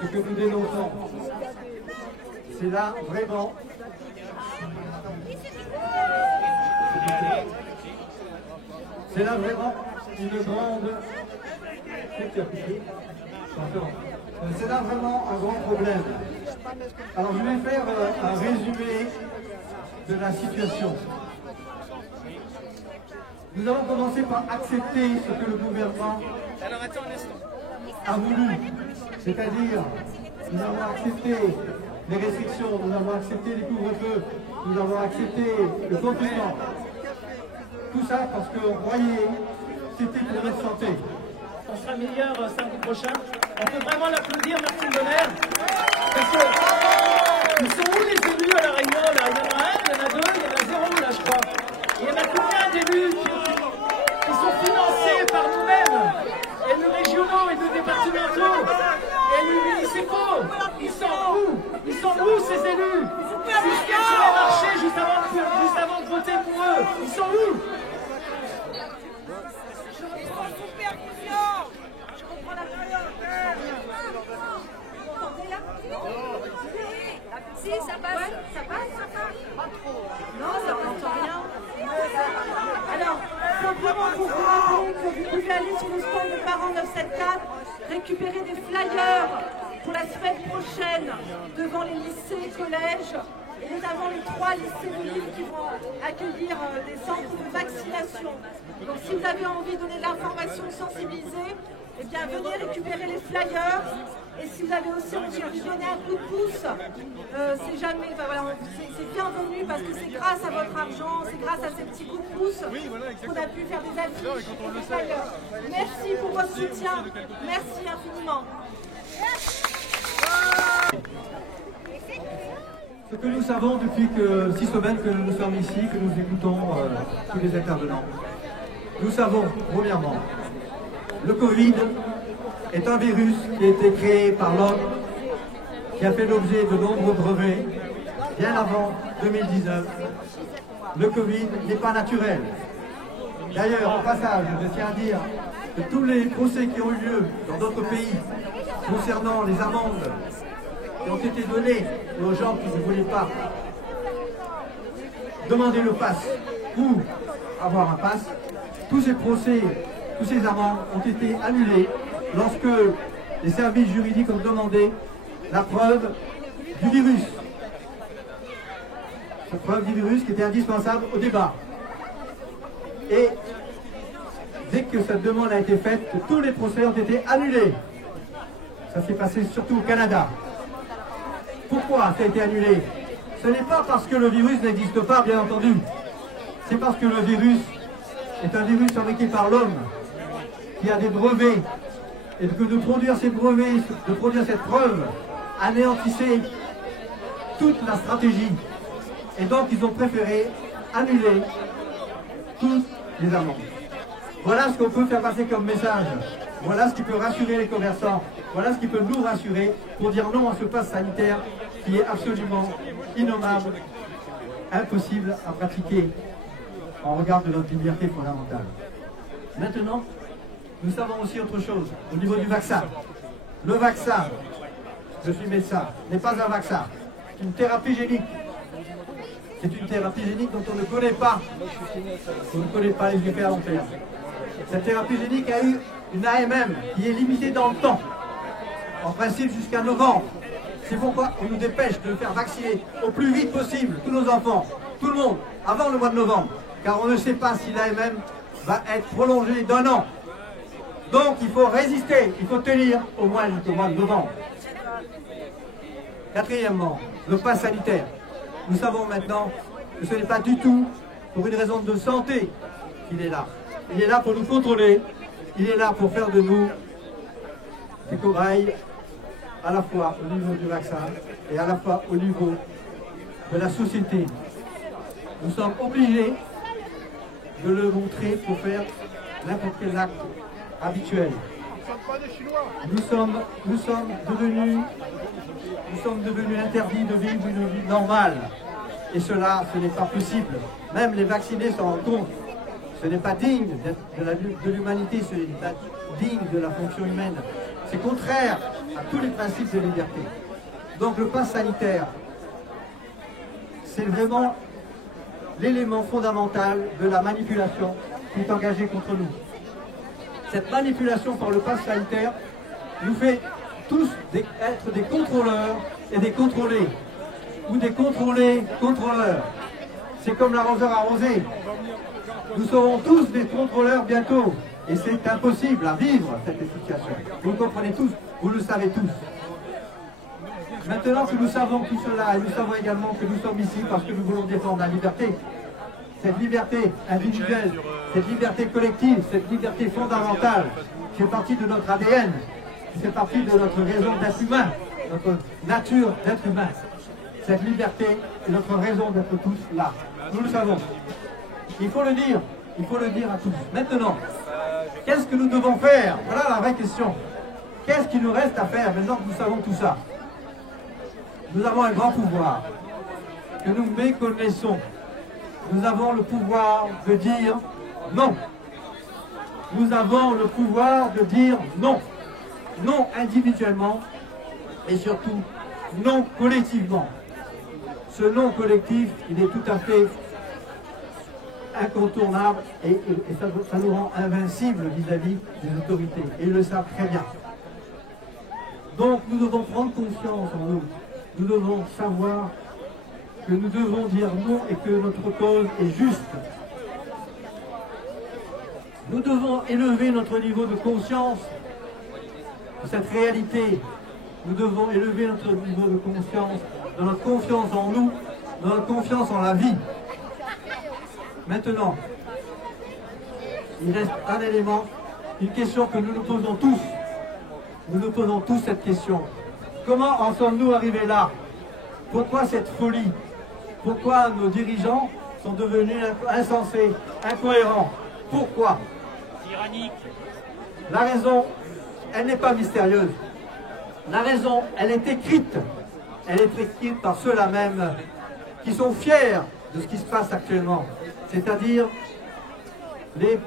ce que nous dénonçons. C'est là vraiment une grande... C'est là vraiment un grand problème. Alors je vais faire un résumé de la situation. Nous avons commencé par accepter ce que le gouvernement a voulu. C'est-à-dire, nous avons accepté les restrictions, nous avons accepté les couvre-feux, nous avons accepté le confinement. Tout ça parce qu'on croyait que c'était pour notre santé. On sera meilleur samedi prochain. On peut vraiment l'applaudir, Martine Bonner. Parce que ils sont où les élus à La Réunion là? Il y en a un, il y en a deux, il y en a zéro là je crois. Il y en a combien d'élus qui sont financés par nous-mêmes? Élus régionaux, élus départementaux, élus municipaux. Ils sont où? Ils sont où ces élus? Ils viennent sur les marchés juste avant de voter pour eux. Ils sont où? Si, ça passe. Ça passe. Pas trop. Non, ça n'entend rien. Alors, simplement pour vous rappeler que vous pouvez aller sur le stand de Parents 974, récupérer des flyers pour la semaine prochaine devant les lycées, collèges, et notamment les 3 lycées de l'île qui vont accueillir des centres de vaccination. Donc si vous avez envie de donner de l'information sensibilisée, eh bien venez récupérer les flyers. Et si vous avez aussi envie de donner un coup de pouce, c'est jamais, enfin, voilà, c'est bienvenu parce que c'est grâce à votre argent, c'est grâce à ces petits coups de pouce qu'on a pu faire des affiches et des flyers. Merci pour votre soutien, merci infiniment. Ce que nous savons depuis 6 semaines que nous sommes ici, que nous écoutons tous les intervenants, nous savons, premièrement, le Covid est un virus qui a été créé par l'homme, qui a fait l'objet de nombreux brevets, bien avant 2019. Le Covid n'est pas naturel. D'ailleurs, au passage, je tiens à dire que tous les procès qui ont eu lieu dans d'autres pays concernant les amendes qui ont été données aux gens qui ne voulaient pas demander le pass ou avoir un pass, tous ces procès, tous ces amendes ont été annulés lorsque les services juridiques ont demandé la preuve du virus. La preuve du virus qui était indispensable au débat. Et dès que cette demande a été faite, tous les procès ont été annulés. Ça s'est passé surtout au Canada. Pourquoi ça a été annulé? Ce n'est pas parce que le virus n'existe pas, bien entendu. C'est parce que le virus est un virus fabriqué par l'homme, qui a des brevets, et que de produire ces brevets, de produire cette preuve, anéantissait toute la stratégie. Et donc ils ont préféré annuler toutes les amendes. Voilà ce qu'on peut faire passer comme message. Voilà ce qui peut rassurer les commerçants. Voilà ce qui peut nous rassurer pour dire non à ce pass sanitaire qui est absolument innommable, impossible à pratiquer en regard de notre liberté fondamentale. Maintenant, nous savons aussi autre chose au niveau du vaccin. Le vaccin, je suis médecin, n'est pas un vaccin, c'est une thérapie génique. C'est une thérapie génique dont on ne connaît pas. On ne connaît pas les effets à long terme. Cette thérapie génique a eu une AMM qui est limitée dans le temps. En principe jusqu'à novembre. C'est pourquoi on nous dépêche de faire vacciner au plus vite possible tous nos enfants, tout le monde, avant le mois de novembre. Car on ne sait pas si l'AMM va être prolongée d'un an. Donc il faut résister, il faut tenir au moins jusqu'au mois de novembre. Quatrièmement, le pass sanitaire. Nous savons maintenant que ce n'est pas du tout pour une raison de santé qu'il est là. Il est là pour nous contrôler, il est là pour faire de nous des cobayes, à la fois au niveau du vaccin et à la fois au niveau de la société. Nous sommes obligés de le montrer pour faire n'importe quel acte habituel. Nous sommes devenus interdits de vivre une vie normale. Et cela, ce n'est pas possible. Même les vaccinés s'en rendent compte. Ce n'est pas digne de l'humanité, ce n'est pas digne de la fonction humaine. C'est contraire à tous les principes de liberté. Donc le pass sanitaire, c'est vraiment l'élément fondamental de la manipulation qui est engagée contre nous. Cette manipulation par le pass sanitaire nous fait tous être des contrôleurs et des contrôlés, ou des contrôlés contrôleurs. C'est comme l'arroseur arrosé. Nous serons tous des contrôleurs bientôt, et c'est impossible à vivre cette situation. Vous le comprenez tous, vous le savez tous. Maintenant que nous savons tout cela, et nous savons également que nous sommes ici parce que nous voulons défendre la liberté, cette liberté individuelle, cette liberté collective, cette liberté fondamentale, qui fait partie de notre ADN, qui fait partie de notre raison d'être humain, notre nature d'être humain. Cette liberté est notre raison d'être tous là. Nous le savons. Il faut le dire à tous. Maintenant, qu'est-ce que nous devons faire? Voilà la vraie question. Qu'est-ce qu'il nous reste à faire maintenant que nous savons tout ça? Nous avons un grand pouvoir que nous méconnaissons. Nous avons le pouvoir de dire non. Nous avons le pouvoir de dire non. Non individuellement et surtout non collectivement. Ce non collectif, il est tout à fait incontournable et ça nous rend invincibles vis-à-vis des autorités. Et ils le savent très bien. Donc nous devons prendre confiance en nous. Nous devons savoir que nous devons dire non et que notre cause est juste. Nous devons élever notre niveau de conscience de cette réalité. Nous devons élever notre niveau de conscience, de notre confiance en nous, de notre confiance en la vie. Maintenant, il reste un élément, une question que nous nous posons tous. Nous nous posons tous cette question. Comment en sommes-nous arrivés là? Pourquoi cette folie? Pourquoi nos dirigeants sont devenus insensés, incohérents? Pourquoi? Tyrannique. La raison elle n'est pas mystérieuse. La raison, elle est écrite. Elle est écrite par ceux-là même qui sont fiers de ce qui se passe actuellement. C'est-à-dire les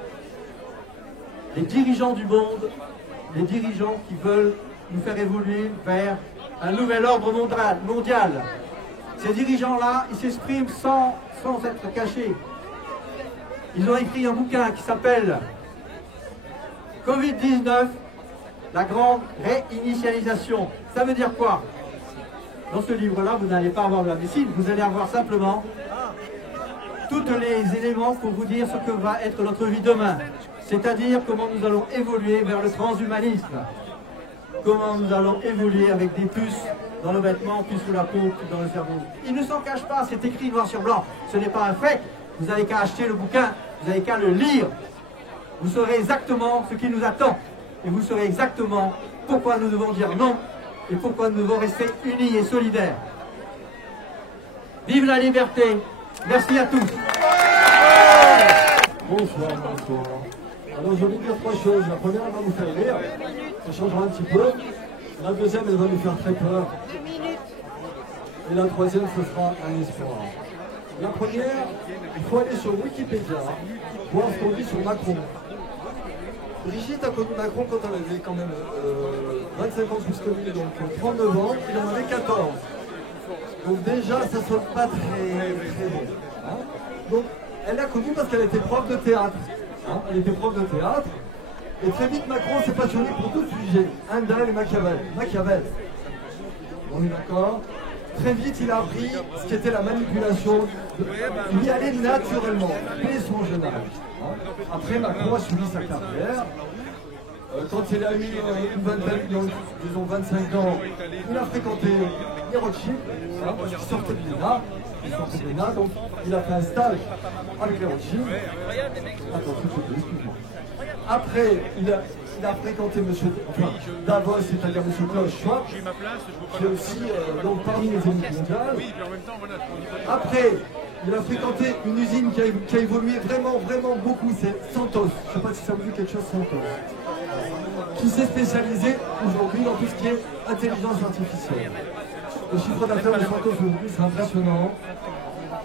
dirigeants du monde, les dirigeants qui veulent nous faire évoluer vers un nouvel ordre mondial. Ces dirigeants-là, ils s'expriment sans être cachés. Ils ont écrit un bouquin qui s'appelle Covid-19, la grande réinitialisation. Ça veut dire quoi? Dans ce livre-là, vous n'allez pas avoir de la médecine, vous allez avoir simplement tous les éléments pour vous dire ce que va être notre vie demain. C'est-à-dire comment nous allons évoluer vers le transhumanisme. Comment nous allons évoluer avec des puces dans nos vêtements, puces sous la peau, puces dans le cerveau. Il ne s'en cache pas, c'est écrit noir sur blanc. Ce n'est pas un fake. Vous n'avez qu'à acheter le bouquin, vous n'avez qu'à le lire. Vous saurez exactement ce qui nous attend. Et vous saurez exactement pourquoi nous devons dire non et pourquoi nous devons rester unis et solidaires. Vive la liberté. Merci à tous. Bonsoir, bonsoir. Alors je vais vous dire trois choses. La première, elle va vous faire rire. Ça changera un petit peu. La deuxième, elle va nous faire très peur. Et la troisième, ce sera un espoir. La première, il faut aller sur Wikipédia, voir ce qu'on dit sur Macron. Brigitte a connu Macron quand elle avait quand même 25 ans plus que lui, donc 39 ans, il en avait 14. Donc déjà, ça ne sonne pas très bon. Hein. Donc, elle l'a connue parce qu'elle était prof de théâtre. Hein. Elle était prof de théâtre. Et très vite, Macron s'est passionné pour tout sujet. Handel et Machiavel. On est d'accord? Très vite, il a appris ce qu'était la manipulation. Il y allait naturellement, dès son jeune âge. Hein. Après, Macron a suivi sa carrière. Quand il a eu une vingtaine, disons 25 ans, il a fréquenté les Rothschild, hein, parce qu'il sortait de l'ENA. Donc il a fait un stage avec les Rothschild. Attends, excuse-moi. Après, il a fréquenté Davos, c'est-à-dire M. Klaus Schwab, qui est aussi donc, parmi les élites mondiales. Après, il a fréquenté une usine qui a évolué vraiment beaucoup, c'est Santos. Je ne sais pas si ça vous dit quelque chose, Santos. Qui s'est spécialisé aujourd'hui dans tout ce qui est intelligence artificielle. Le chiffre d'affaires de Santos aujourd'hui, c'est impressionnant.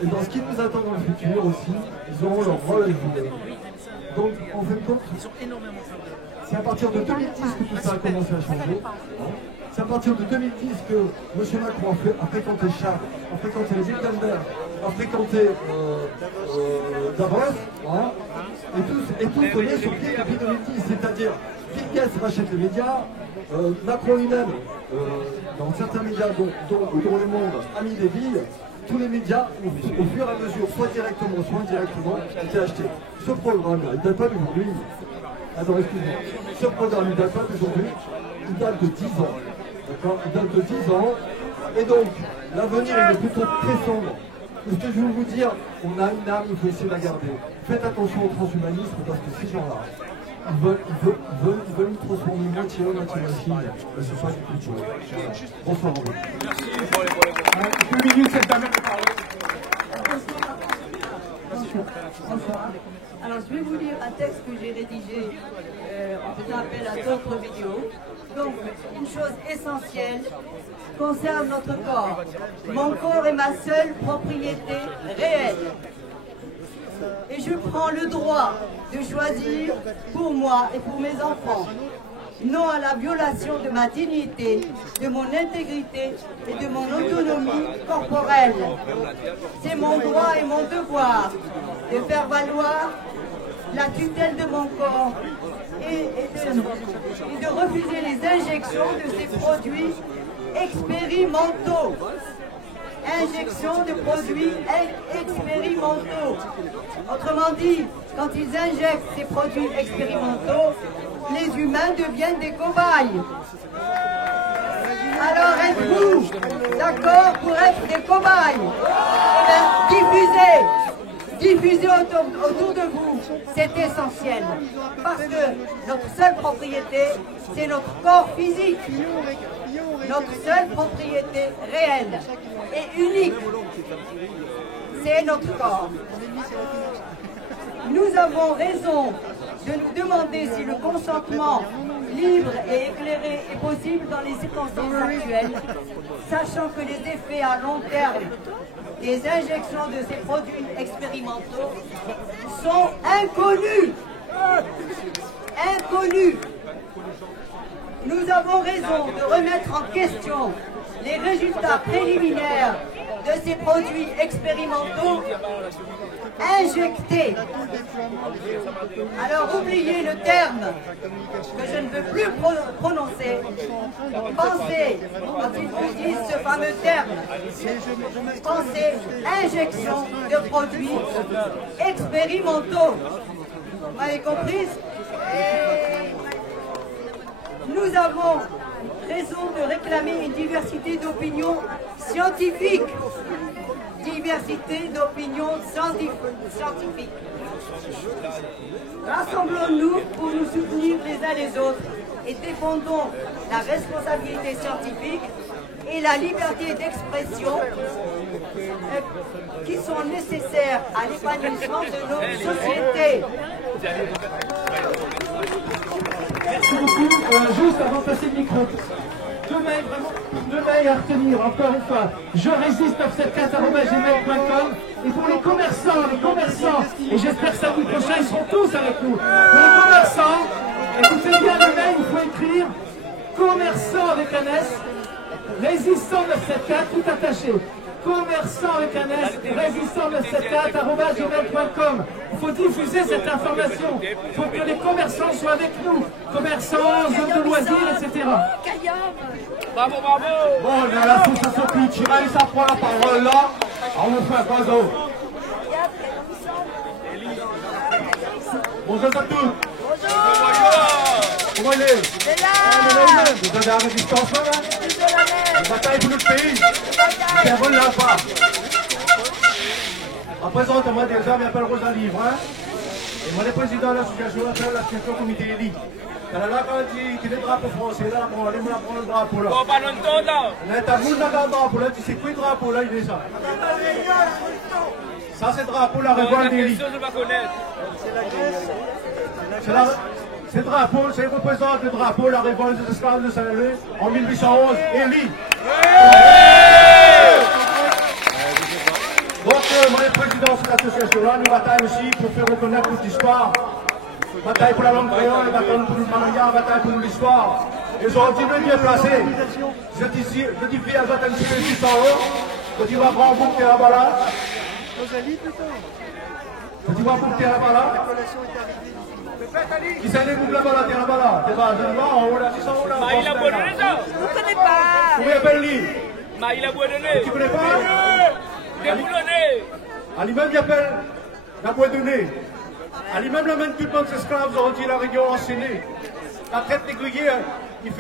Et dans ce qui nous attend dans le futur aussi, ils auront leur rôle à jouer. Donc, en fin de compte, c'est à partir de 2010 que tout ça a commencé à changer. C'est à partir de 2010 que M. Macron a fréquenté Charles, a fréquenté les Bilderberg, a fréquenté Davos, hein, et tout connaît sur pied depuis 2010, c'est-à-dire Bill Gates rachète les médias, Macron lui-même, dans certains médias dont le monde a mis des billes, tous les médias, au fur et à mesure, soit directement, soit indirectement, étaient achetés. Ce programme, il ne date pas d'aujourd'hui. Attends, excuse-moi. Ce programme, il ne date pas d'aujourd'hui, il date de 10 ans. D'accord? Il date de 10 ans. Et donc, l'avenir, il est plutôt très sombre. Ce que je veux vous dire, on a une âme, il faut essayer de la garder. Faites attention au transhumanisme, parce que ces gens-là, ils veulent nous transformer moitié homme, moitié machine. Et ce soit du futur. Bonsoir, au revoir. Merci. 2 minutes, cette dame de parole. Bonsoir. Alors, je vais vous lire un texte que j'ai rédigé en faisant appel à d'autres vidéos. Donc, une chose essentielle concerne notre corps. Mon corps est ma seule propriété réelle. Et je prends le droit de choisir pour moi et pour mes enfants. Non à la violation de ma dignité, de mon intégrité et de mon autonomie corporelle. C'est mon droit et mon devoir de faire valoir la tutelle de mon corps et de refuser les injections de ces produits expérimentaux. Injection de produits expérimentaux. Autrement dit, quand ils injectent ces produits expérimentaux, les humains deviennent des cobayes. Alors êtes-vous d'accord pour être des cobayes? Diffusez autour de vous, c'est essentiel. Parce que notre seule propriété, c'est notre corps physique. Notre seule propriété réelle et unique, c'est notre corps. Nous avons raison de nous demander si le consentement libre et éclairé est possible dans les circonstances actuelles, sachant que les effets à long terme des injections de ces produits expérimentaux sont inconnus. Inconnus. Nous avons raison de remettre en question les résultats préliminaires de ces produits expérimentaux injectés. Alors oubliez le terme que je ne veux plus prononcer. Pensez, quand ils utilisent ce fameux terme, pensez injection de produits expérimentaux. Vous m'avez compris? Nous avons raison de réclamer une diversité d'opinions scientifiques. Diversité d'opinions scientifiques. Rassemblons-nous pour nous soutenir les uns les autres et défendons la responsabilité scientifique et la liberté d'expression qui sont nécessaires à l'épanouissement de nos sociétés. Merci beaucoup. Juste avant de passer le micro, deux mails à retenir, encore une fois. Je résiste 974@gmail.com. Et pour les commerçants, et j'espère que samedi prochain, ils seront tous avec nous. Pour les commerçants, écoutez bien le mail, il faut écrire commerçant avec un S, résistant 974, tout attaché. Commerçant avec un S, résistant 974@gmail.com. Il faut diffuser cette information. Il faut que les commerçants soient avec nous. Commerçants, zones de loisirs, etc. Bravo, bravo. Bon, il y a l'association culturelle, ça prend la parole là. On me fait un oiseau. Bonjour à tous. Comment il est? Il est là. Vous avez la résistance là? Une bataille pour notre pays. C'est bon là pas. En présent, moi déjà, je m'appelle Rosalie Livrin. Et moi, le président de l'association comité élite. Là, quand on dit qu'il y a des drapeaux français, là, on va prendre le drapeau là. Bon, ballon de là. Là, t'as vu le drapeau là, tu sais quoi le drapeau là, il est ça. Ça, c'est le drapeau, la révolte d'élite. Je vais connaître. C'est le drapeau, c'est représente le drapeau, la révolte des esclaves de Saint-Louis en 1811, Élie. Donc, moi, le président de l'association-là, nous bataillons aussi pour faire reconnaître notre histoire. Bataille pour la langue créole, bataille pour le mariage, bataille pour l'histoire. Et aujourd'hui, nous bien placés. Je dis bien à Zatan Chibé en haut. Je dis, va prendre un bouc là-bas là. Je dis, va prendre là-bas là. Qui s'est les boucles là-bas là, t'es là-bas là. T'es pas en haut là, 600 là. Maïla Boisdonné, ça. Je ne connais pas. Comment il appelle lui? Maïla Boisdonné. Tu connais pas? Déboulonné. Ali même il appelle la Boisdonné. Ali même l'amène tout le monde esclaves aujourd'hui la région enseignée. La traite négrière, il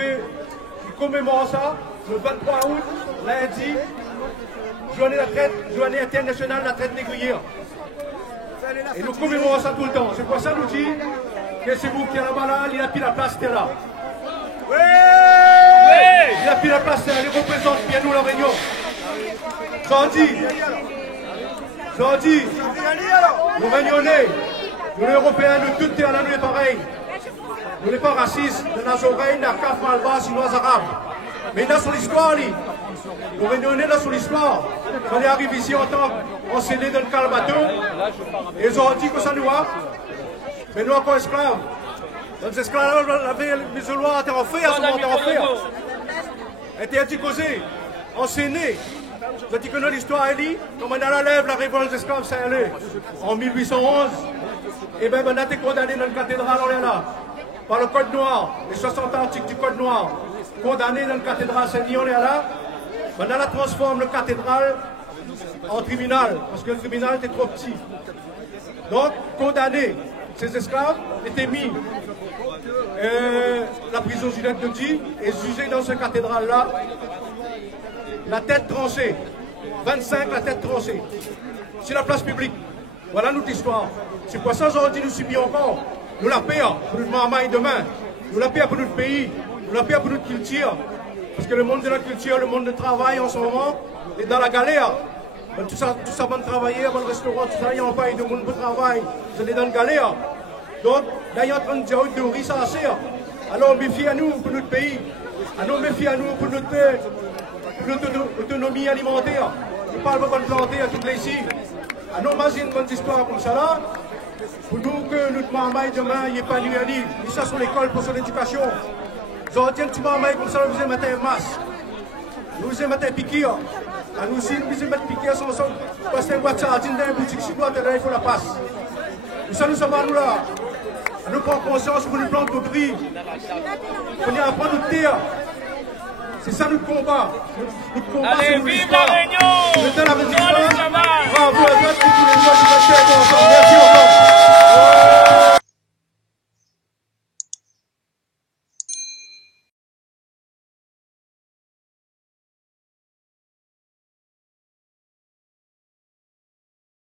commémore ça le 23 août, lundi, journée internationale de la traite négrière. Et nous commémorons ça tout le temps. C'est pour ça nous dit que c'est vous qui êtes là-bas là, il a pris la place, t'es là. Oui! Il a pris la place, t'es là, il représente bien nous la réunion. J'en dis, nous réunionnais, nous les Européens, nous tous, nous est pareil. Nous n'est pas racistes, nous n'avons oreilles, nous n'avons pas malbas, chinois, arabes. Mais dans son histoire, nous réunionnais dans son histoire. Quand on est arrivé ici en tant qu'enseignés dans le calbateau, et ils ont dit que ça nous a, mais nous encore esclaves. Donc les esclaves, les musulmans étaient en fait, à ce moment étaient en fait. Étaient anticausés, enseignés. Je dis que notre histoire est dit, comme on a la lèvre, la révolte des esclaves, c'est allé en 1811. Et bien, on a été condamné dans la cathédrale, on est là, par le Code Noir, les 60 articles du Code Noir. Condamné dans la cathédrale Saint-Denis, on est là. On a la transforme la cathédrale en tribunal, parce que le tribunal était trop petit. Donc, condamné, ces esclaves étaient mis la prison Juliette de Di et jugés dans cette cathédrale-là. La tête tranchée, 25 la tête tranchée, c'est la place publique. Voilà notre histoire. C'est pour ça aujourd'hui nous subissons encore. Nous la payons pour notre maman et demain. Nous la payons pour notre pays. Nous la payons pour notre culture. Parce que le monde de la culture, le monde du travail en ce moment est dans la galère. Tout ça va travailler, dans le restaurant, tout ça, il n'y a pas de monde pour travail. Vous allez dans la galère. Donc, là, il y a en train de dire de riz, ça assez. Alors méfiez à nous pour notre pays. Alors méfiez à nous pour notre autonomie alimentaire. Je parle pas de planter à toutes les ici. Alors j'ai une bonne histoire comme ça là. Pour nous que notre marmaille demain n'est pas lui à l'île. Ni ça sur l'école pour son éducation. Nous retiens petit marmaille comme ça, nous faisons matin masse. Nous faisons matin piquer. À nous aussi, nous faisons mettre piquer sans son. Parce que un boîte sardine dans une boutique chinoise, il faut la passe. Nous sommes à nous là. Nous prenons conscience pour nous planter notre vie. On est à prendre notre terre. C'est ça notre combat. Notre combat. Allez, vive la Réunion! Bravo à tous les jours, merci encore.